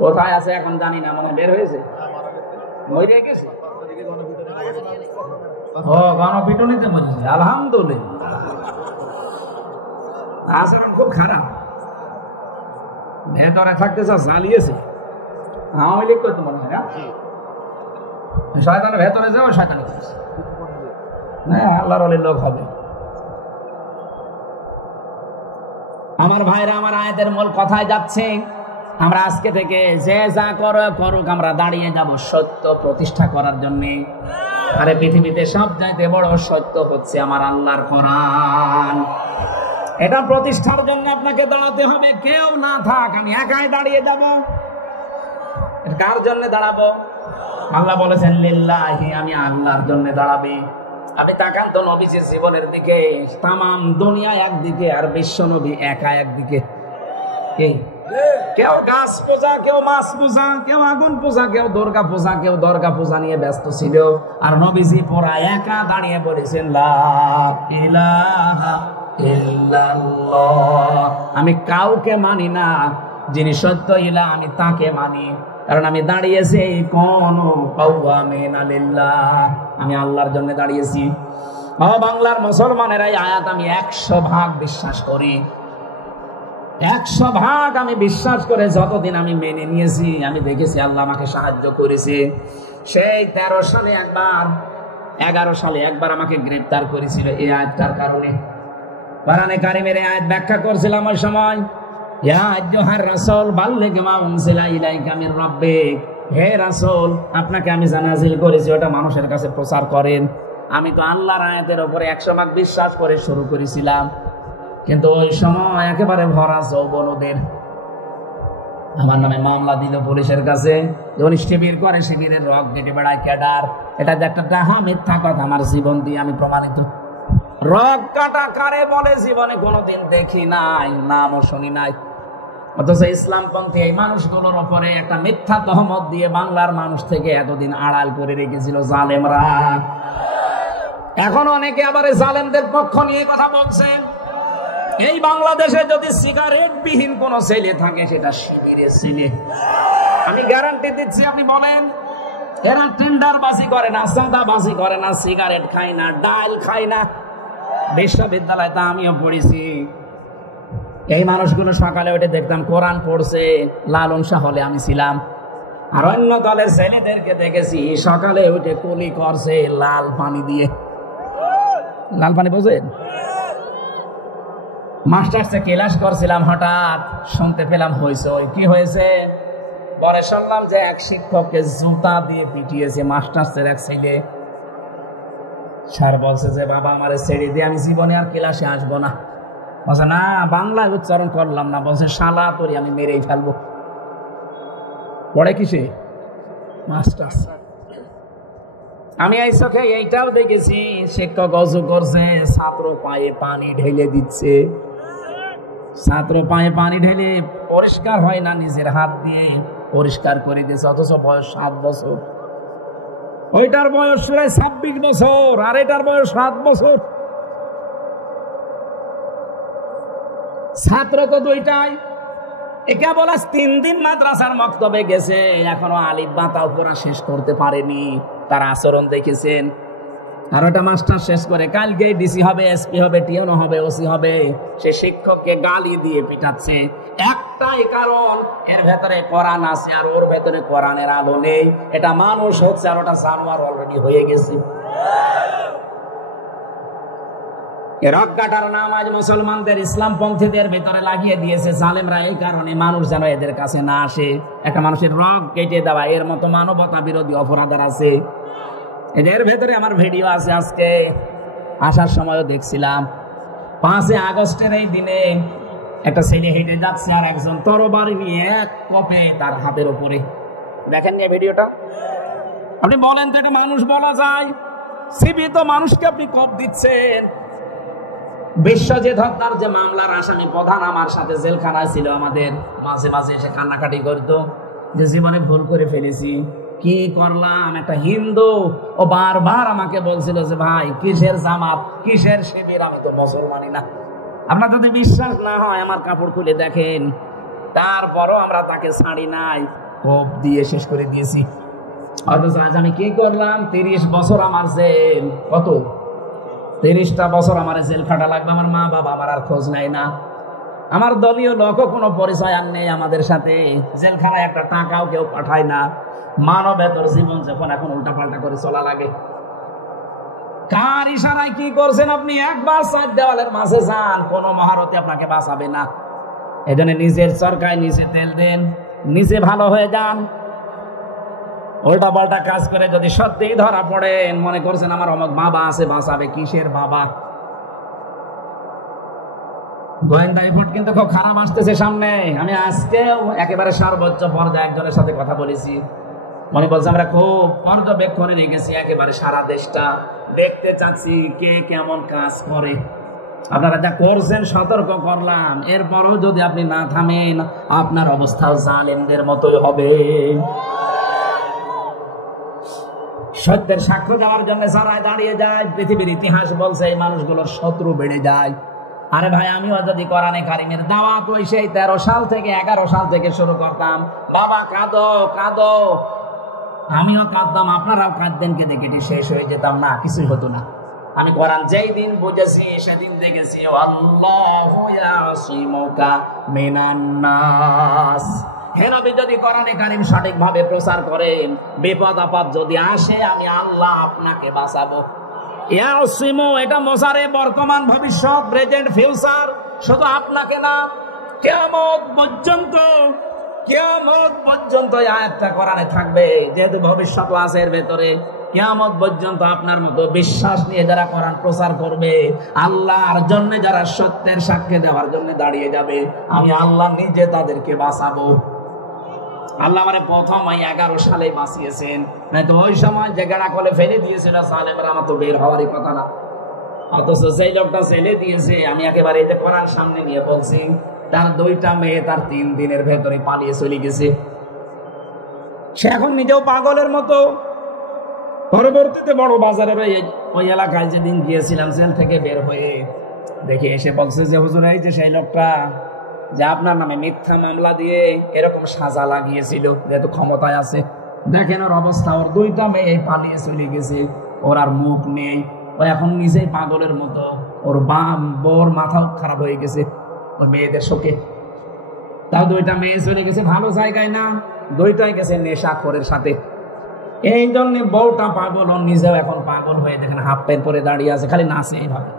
কোথায় আছে এখন জানি না, মনে বের হয়েছে, মরে গেছে। ও গণপিটুনিতে মরেছে, আলহামদুলিল্লাহ। আচরণ খুব খারাপ, ভেতরে থাকতে জ্বালিয়েছে। আওয়ামী লীগ করতে মনে হয় না, শয়তানের ভেতরে যাও, শয়তানি করছে না, আল্লাহর ওলির লোক হবে। আমার ভাইরা, আমার আয়াতের মূল কথায় যাচ্ছে, আমরা আজকে থেকে যে যা করুক আমরা দাঁড়িয়ে যাব সত্য প্রতিষ্ঠা করার জন্য। আরে পৃথিবীতে সবচাইতে বড় সত্য হচ্ছে আমার আল্লাহর কোরআন। এটা প্রতিষ্ঠার জন্য আপনাকে দাঁড়াতে হবে, কেউ না থাক আমি একাই দাঁড়িয়ে যাব। কার জন্য দাঁড়াবো? আল্লাহ বলেছেন লিল্লাহি, আমি আল্লাহর জন্য দাঁড়াবি। আপনি তাকান তো নবীজির জীবনের দিকে, তামাম দুনিয়া একদিকে আর বিশ্ব নবী একা একদিকে। কেউ গাছ পূজা, কেউ মাছ পূজা, কেউ আগুন পূজা, কেউ দুর্গা পূজা, কেউ দুর্গা পূজা নিয়ে ব্যস্ত ছিল। আর নবীজি পুরা একা দাঁড়িয়ে বলেছেন লা ইলাহা ইল্লাল্লাহ, আমি কাউকে মানি না, যিনি সত্য ইলাহ আমি তাকে মানি। কারণ আমি দাঁড়িয়েছি কোন কাওয়ামিনা লিল্লাহ, আমি আল্লাহর জন্য দাঁড়িয়েছি। বাংলার মুসলমানের এই আয়াত আমি 100% বিশ্বাস করি, 100% আমি বিশ্বাস করে যতদিন আমি মেনে নিয়েছি, আমি দেখেছি আল্লাহ আমাকে সাহায্য করেছে। সেই 13 সালে একবার, 11 সালে একবার আমাকে গ্রেফতার করেছিল এই আয়াতটার কারণে। কোরআনে কারিমের আয়াত ব্যাখ্যা করছিলাম ওই সময়, ইয়া আইয়ুহার রাসূল বাল্লিগ মা উনজিলা ইলাইকা মির রাব্বিক, হে রাসূল আপনাকে আমি যা নাযিল করেছি ওটা মানুষের কাছে প্রচার করেন। আমি তো আল্লাহর আয়াতের উপরে 100% বিশ্বাস করে শুরু করেছিলাম, কিন্তু ওই সময় একেবারে ভরা যৌবনদের আমার নামে মামলা দিল পুলিশের কাছে, যখন শিবির করে শিবিরের রক কেটে বেড়ায় ক্যাডার। এটা যে একটা ডাহা মিথ্যা কথা, আমার জীবন দিয়ে আমি প্রমাণিত। রক কাটা কারে বলে জীবনে কোনোদিন দেখি নাই, নামও শুনি নাই। অথচ ইসলামপন্থী এই মানুষগুলোর উপরে একটা মিথ্যা তহমত দিয়ে বাংলার মানুষ থেকে এতদিন আড়াল করে রেখেছিল জালেমরা। এখন অনেকে আবার জালেমদের পক্ষ নিয়ে কথা বলছে। এই বাংলাদেশে যদি সিগারেট বিহীন কোন ছেলে থাকে সেটা শিবিরের ছেলে, আমি গ্যারান্টি দিচ্ছি। আপনি বলেন, এরা টেন্ডার বাজি করে না, চাঁদা বাজি করে না, সিগারেট খায় না, ডাল খায় না। বিশ্ববিদ্যালয়ে তা আমিও পড়েছি। এই মানুষগুলো সকালে উঠে দেখতাম কোরআন পড়ছে, লালন শাহ হলে আমি ছিলাম। আর অন্য দলের ছেলেদেরকে দেখেছি সকালে উঠে কুলি করছে লাল পানি দিয়ে। লাল পানি বোঝেন? মাস্টার্সে ক্লাস করছিলাম, হঠাৎ শুনতে পেলাম হয়েছে। কি হয়েছে? পরে শুনলাম যে এক শিক্ষককে জুতা দিয়ে পিটিয়েছে মাস্টার্সের এক ছেলে। স্যার বলছে যে বাবা আমার ছেড়ে দিয়ে আমি জীবনে আর ক্লাসে আসবো না। বলছে না, বাংলায় উচ্চারণ করলাম না। বলছে শালা তোরে আমি মেরেই ফেলবো। পড়ে কিসে? মাস্টার্স। আমি এই চোখে এইটাও দেখেছি, শিক্ষক অজু করছে, ছাত্র পায়ে পানি ঢেলে দিচ্ছে। ছাত্র পায়ে পানি ঢেলে পরিষ্কার হয় না, নিজের হাত দিয়ে পরিষ্কার করে দিয়েছে, অথচ বয়স 7 বছর। ওইটার বয়স 26 বছর আর এটার বয়স 7 বছর। ছাত্র তো দুইটাই। কেবল 3 দিন মাদ্রাসার মক্তবে গেছে, এখনো আলিফ বা তাও পড়া শেষ করতে পারেনি। তার আচরণ দেখেছেন। আর ওটা মাস্টার শেষ করে কালকে ডিসি হবে, এসপি হবে, টিএনও হবে, ওসি হবে, সে শিক্ষককে গালি দিয়ে পিটাচ্ছে। একটাই কারণ, এর ভেতরে কোরআন আছে আর ওর ভেতরে কোরআনের আলো নেই। এটা মানুষ হচ্ছে আর ওটা জানোয়ার অলরেডি হয়ে গেছে। রক কাটার নাম আজ মুসলমানদের ইসলামপন্থীদের ভেতরে লাগিয়ে দিয়েছে জালেমরা। এই কারণে মানুষ যেন এদের কাছে না আসে। একটা মানুষের রক কেটে দেওয়া, এর মতো মানবতা বিরোধী অপরাধের আছে। এদের ভেতরে আমার ভিডিও আছে। আজকে আসার সময়ও দেখছিলাম। 5 আগস্টের এই দিনে একটা ছেলে হেঁটে যাচ্ছে আর একজন তরবারি নিয়ে এক কোপে তার হাতের উপরে। দেখেন নিয়ে ভিডিওটা। আপনি বলেন তো এটা মানুষ বলা যায়? জীবিত মানুষকে আপনি কোপ দিচ্ছেন। বিশ্বজিৎ হত্যার যে মামলার আসামি প্রধান আমার সাথে জেলখানায় ছিল, আমাদের মাঝে মাঝে এসে কান্নাকাটি করতো যে জীবনে ভুল করে ফেলেছি, কি করলাম। একটা হিন্দু ও বারবার আমাকে বলছিল যে ভাই কিসের জামাত, কিসের শিবির, আমি তো মুসলমানই না। আপনার যদি বিশ্বাস না হয় আমার কাপড় খুলে দেখেন। তারপরও আমরা তাকে ছাড়ি নাই। কোপ দিয়ে শেষ করে দিয়েছি। অথচ আজ আমি কি করলাম, 30 বছর আমার জেল। কত? 30টা বছর আমার জেল খাটা লাগবে। আমার মা বাবা আমার আর খোঁজ নেয় না, আমার দলীয় লোকও কোনো পরিচয় আর নেই আমাদের সাথে, জেলখানায় একটা টাকাও কেউ পাঠায় না। মানবেতর জীবন যখন এখন উল্টাপাল্টা করে চলা লাগে। কার ইশারায় কি করছেন আপনি? একবার 4 দেওয়ালের মাঝে যান, কোনো মহারথী আপনাকে বাঁচাবে না। এজন্য নিজের চরকায় নিজে তেল দেন, নিজে ভালো হয়ে যান। উল্টা পাল্টা কাজ করে যদি সত্যিই ধরা পড়েন, মনে করছেন আমার অমুক বাবা আছে, বাঁচাবে। কিসের বাবা? গোয়েন্দা রিপোর্ট কিন্তু খুব খারাপ আসতেছে সামনে। আমি আজকে একেবারে সর্বোচ্চ পর্যায়ে একজনের সাথে কথা বলেছি, মনে বলছে আমরা খুব পর্যবেক্ষণে রেখেছি একেবারে সারা দেশটা, দেখতে চাচ্ছি কে কেমন কাজ করে। আপনারা যা করছেন সতর্ক করলাম, এরপরও যদি আপনি না থামেন আপনার অবস্থাও জালেমদের মতোই হবে। সত্যের সাক্ষ্য দেওয়ার জন্য যারাই দাঁড়িয়ে যায়, পৃথিবীর ইতিহাস বলছে এই মানুষগুলোর শত্রু বেড়ে যায়। আরে ভাই, আমিও যদি কোরআনে কারিমের দাওয়াত ওই সেই 13 সাল থেকে 11 সাল থেকে শুরু করতাম, বাবা কাঁদো কাঁদো, আমিও কাঁদতাম, আপনারাও কাঁদতেন, কেঁদে কেটে শেষ হয়ে যেতাম না, কিছুই হতো না। আমি কোরআন যেই দিন বুঝেছি সেদিন দেখেছি আল্লাহু ইয়াসিমুকা মিনান নাস। হে নবী, যদি কোরআনে কারিম সঠিকভাবে প্রচার করেন, বিপদ আপদ যদি আসে, আমি আল্লাহ আপনাকে বাঁচাবো। ইয়াসিমু এটা মোসারে, বর্তমান ভবিষ্যৎ, প্রেজেন্ট ফিউচার, শুধু আপনাকে না, কিয়ামত পর্যন্ত। কিয়ামত পর্যন্ত আয়াতটা কোরআনে থাকবে, যেহেতু ভবিষ্যৎ আছে এর ভেতরে। কিয়ামত পর্যন্ত আপনার মতো বিশ্বাস নিয়ে যারা কোরআন প্রচার করবে, আল্লাহর জন্য যারা সত্যের সাক্ষ্য দেওয়ার জন্য দাঁড়িয়ে যাবে, আমি আল্লাহ নিজে তাদেরকে বাঁচাবো। আল্লাহ আমারে প্রথম 11 সালে বাঁচিয়েছেন, নয়তো ওই সময় যে গাড়া কলে ফেলে দিয়েছিল সালেমরা, আমার তো বের হওয়ারই কথা না। অথচ সেই লোকটা ফেলে দিয়েছে, আমি একেবারে এই যে কোরআন সামনে নিয়ে বলছি, তার 2টা মেয়ে তার 3 দিনের ভেতরে পালিয়ে চলে গেছে। সে এখন নিজেও পাগলের মতো। পরবর্তীতে বড় বাজারের ওই এলাকায় যেদিন গিয়েছিলাম, জেল থেকে বের হয়ে দেখে এসে বলছে যে হুজুর, এই যে সেই লোকটা যে আপনার নামে মিথ্যা মামলা দিয়ে এরকম সাজা লাগিয়েছিল, যেহেতু ক্ষমতায় আছে, দেখেন ওর অবস্থা, ওর 2টা মেয়ে পালিয়ে চলে গেছে, ওর আর মুখ নেই, ও এখন নিজেই পাগলের মতো, ওর বউর মাথাও খারাপ হয়ে গেছে ওর মেয়েদের শোকে। তাও 2টা মেয়ে চলে গেছে ভালো জায়গায় না, 2টাই গেছে নেশাখোরের সাথে। এই জন্য বউটা পাগল, ও নিজেও এখন পাগল হয়ে দেখেন হাফ প্যান্ট পরে দাঁড়িয়ে আছে, খালি নাচে এইভাবে।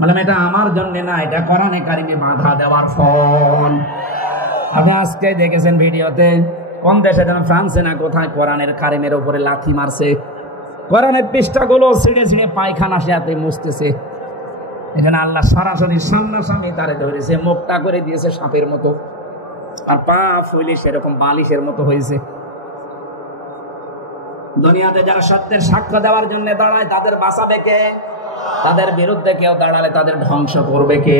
মানে এটা আমার জন্য না, এটা কোরআনে কারিমে বাধা দেওয়ার ফল। আপনি আজকে দেখেছেন ভিডিওতে, কোন দেশে যেন ফ্রান্সে না কোথায় কোরআনের কারিমের উপরে লাথি মারছে, কোরআনের পৃষ্ঠাগুলো ছিঁড়ে ছিঁড়ে পায়খানা সাথে মুছতেছে। এখানে আল্লাহ সরাসরি সামনাসামনি তারে ধরেছে, মুখটা করে দিয়েছে সাপের মতো, আর পা ফুলে সেরকম বালিশের মতো হয়েছে। দুনিয়াতে যারা সত্যের সাক্ষ্য দেওয়ার জন্য দাঁড়ায়, তাদের বাঁচাবে কে? তাদের বিরুদ্ধে কেউ দাঁড়ালে তাদের ধ্বংস করবে কে?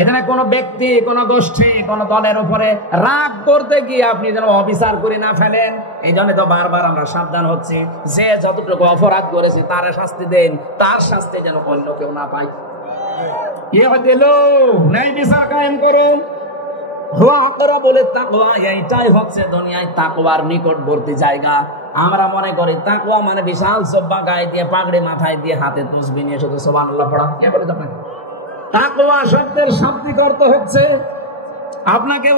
এখানে কোনো ব্যক্তি, কোনো গোষ্ঠী, কোনো দলের উপরে রাগ করতে গিয়ে আপনি যেন অবিচার করে না ফেলেন। এই জন্য তো বারবার আমরা সাবধান হচ্ছি, যে যতটুকু অপরাধ করেছে তার শাস্তি দেন, তার শাস্তি যেন অন্য কেউ না পায়। ন্যায় বিচার কায়েম করুন, বলে তাকওয়া, এইটাই হচ্ছে দুনিয়ায় তাকওয়ার নিকটবর্তী জায়গা। আমরা মনে করি তাকওয়া মানে বিশাল সব্বা গায়ে দিয়ে, পাগড়ি মাথায় দিয়ে, হাতে তসবিহ নিয়ে শুধু সুবহানাল্লাহ পড়া। কে বলে আপনাকে? তাকওয়া শব্দের শাব্দিক অর্থ হচ্ছে আপনাকে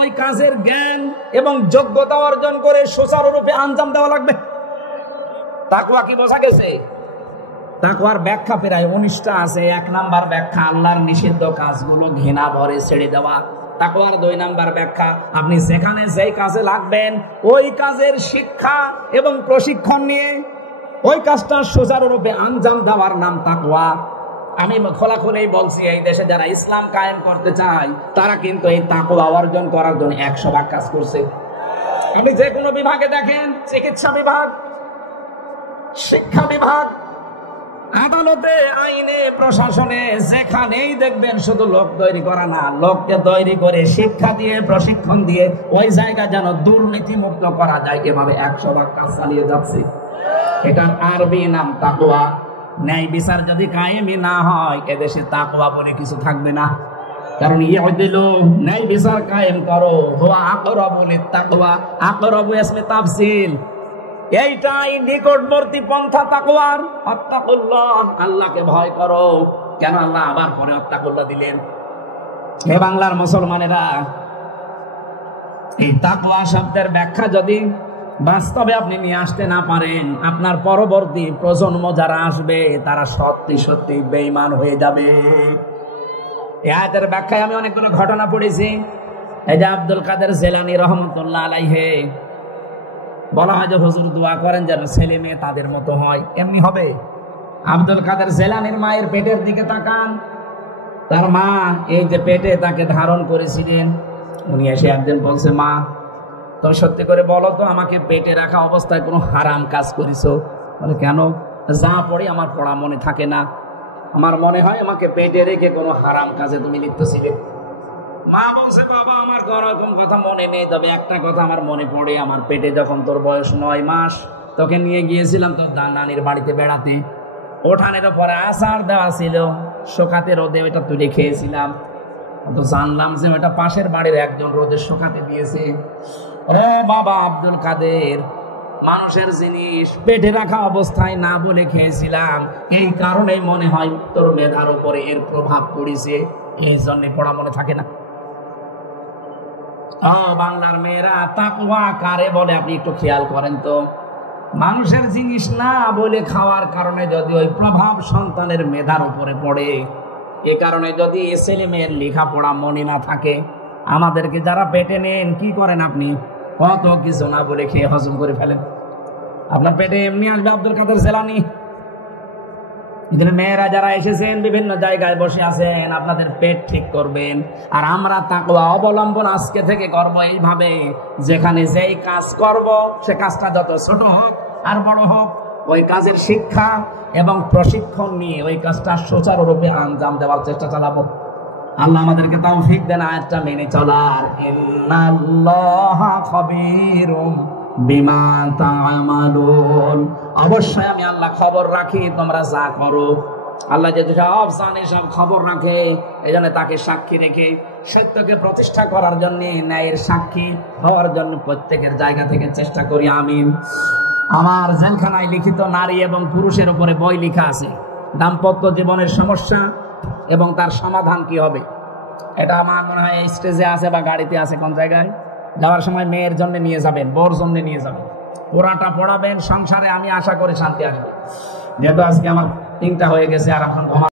ওই কাজের জ্ঞান এবং যোগ্যতা অর্জন করে সুচারুরূপে আঞ্জাম দেওয়া লাগবে। তাকওয়া কি বোঝা গেছে? তাকওয়ার ব্যাখ্যা প্রায় 19টা আছে। 1 নাম্বার ব্যাখ্যা, আল্লাহর নিষিদ্ধ কাজগুলো ঘৃণা ভরে ছেড়ে দেওয়া। তাকওয়ার 2 নাম্বার ব্যাখ্যা, আপনি যেখানে যেই কাজে লাগবেন ওই কাজের শিক্ষা এবং প্রশিক্ষণ নিয়ে ওই কাজটা সুচারুরূপে আঞ্জাম দেওয়ার নাম তাকওয়া। আমি খোলাখুলি বলছি, এই দেশে যারা ইসলাম কায়েম করতে চায় তারা কিন্তু এই তাকওয়া অর্জন করার জন্য 100 ভাগ কাজ করছে। আপনি যে কোনো বিভাগে দেখেন, চিকিৎসা বিভাগ, শিক্ষা বিভাগ, আদালতে, আইনে, প্রশাসনে, যেখানেই দেখবেন শুধু লোক তৈরি করা না, লোককে তৈরি করে শিক্ষা দিয়ে, প্রশিক্ষণ দিয়ে ওই জায়গা যেন দুর্নীতি মুক্ত করা যায়, এভাবে 100 ভাগ কাজ চালিয়ে যাচ্ছে। এটার আরবি নাম তাকওয়া। ন্যায় বিচার যদি কায়েমই না হয়, এদেশে তাকওয়া বলে কিছু থাকবে না। কারণ ইয়াদিলু ন্যায় বিচার কায়েম করো, হুয়া আকরাবু লিত্তাকওয়া, আকরাবু ইসমে তাফসিল, এইটাই নিকটবর্তী পন্থা তাকওয়ার। আত্তাকুল্লাহ, আল্লাহকে ভয় করো। কেন আল্লাহ আবার পরে আত্তাকুল্লাহ দিলেন? হে বাংলার মুসলমানেরা, এই তাকওয়া শব্দের ব্যাখ্যা যদি বাস্তবে আপনি নিয়ে আসতে না পারেন, আপনার পরবর্তী প্রজন্ম যারা আসবে তারা সত্যি সত্যি বেঈমান হয়ে যাবে। এই আয়াতের ব্যাখ্যায় আমি অনেকগুলো ঘটনা পড়েছি। এই যে আব্দুল কাদের জিলানী রহমতুল্লাহ আলাইহি বলা হয় যে হুজুর দোয়া করেন যেন ছেলে মেয়ে তাদের মতো হয়, এমনি হবে। আব্দুল কাদের জিলানীর মায়ের পেটের দিকে তাকান, তার মা এই যে পেটে তাকে ধারণ করেছিলেন, উনি এসে একদিন বলছে, মা তো সত্যি করে বলো তো, আমাকে পেটে রাখা অবস্থায় কোনো হারাম কাজ করেছো? বলে কেন? যা পড়ি আমার পড়া মনে থাকে না, আমার মনে হয় আমাকে পেটে রেখে কোনো হারাম কাজে তুমি লিপ্ত ছিলে। মা বলছে, বাবা আমার কোন কথা মনে নেই, তবে একটা কথা আমার মনে পড়ে, আমার পেটে যখন তোর বয়স 9 মাস, তোকে নিয়ে গিয়েছিলাম তোর নানির বাড়িতে বেড়াতে, ওঠানের উপরে আচার দেওয়া ছিল, শোকাতে রোদে ওইটা তুলে খেয়েছিলাম, তো জানলাম যে ওটা পাশের বাড়ির একজন রোদে শোকাতে দিয়েছে। ও বাবা আব্দুল কাদের, মানুষের জিনিস পেটে রাখা অবস্থায় না বলে খেয়েছিলাম, এই কারণেই মনে হয় তোর মেধার উপরে এর প্রভাব পড়েছে, এই জন্য পড়া মনে থাকে না। বাংলার মেয়েরা, তাকওয়া কারে বলে আপনি একটু খেয়াল করেন তো। মানুষের জিনিস না বলে খাওয়ার কারণে যদি ওই প্রভাব সন্তানের মেধার উপরে পড়ে, এ কারণে যদি ছেলে মেয়ের লেখাপড়া মনে না থাকে, আমাদেরকে যারা পেটে নেন কি করেন আপনি? কত কিছু না বলে খেয়ে হজম করে ফেলেন। আপনার পেটে এমনি আসবে আব্দুল কাদের জিলানী। মেয়েরা যারা এসেছেন বিভিন্ন জায়গায় বসে আছেন, আপনাদের পেট ঠিক করবেন। আর আমরা তাকওয়া অবলম্বন আজকে থেকে করব এইভাবে, যেখানে যেই কাজ করব সে কাজটা যত ছোট হোক আর বড় হোক, ওই কাজের শিক্ষা এবং প্রশিক্ষণ নিয়ে ওই কাজটা সুচারুরূপে আঞ্জাম দেওয়ার চেষ্টা চালাবো। আল্লাহ আমাদেরকে তৌফিক দেন আয়াতটা মেনে চলার। ইন্নাল্লাহা খাবীরুম বিমা তা'মালুন, অবশ্যই আমি আল্লাহ খবর রাখি তোমরা যা করো। আল্লাহ যে সব জানে, সব খবর রাখে, এই জন্য তাকে সাক্ষী রেখে সত্যকে প্রতিষ্ঠা করার জন্য, ন্যায়ের সাক্ষী হওয়ার জন্য প্রত্যেকের জায়গা থেকে চেষ্টা করি। আমিন। আমার জেলখানায় লিখিত নারী এবং পুরুষের উপরে বই লেখা আছে, দাম্পত্য জীবনের সমস্যা এবং তার সমাধান কি হবে। এটা আমার মনে হয় স্টেজে আছে বা গাড়িতে আছে, কোন জায়গায় যাওয়ার সময় মেয়ের জন্য নিয়ে যাবেন, বোর জন্য নিয়ে যাবেন, পুরাটা পড়াবেন। সংসারে আমি আশা করি শান্তি আসবে। যেহেতু আজকে আমার 3টা হয়ে গেছে আর এখন ঘুমাতে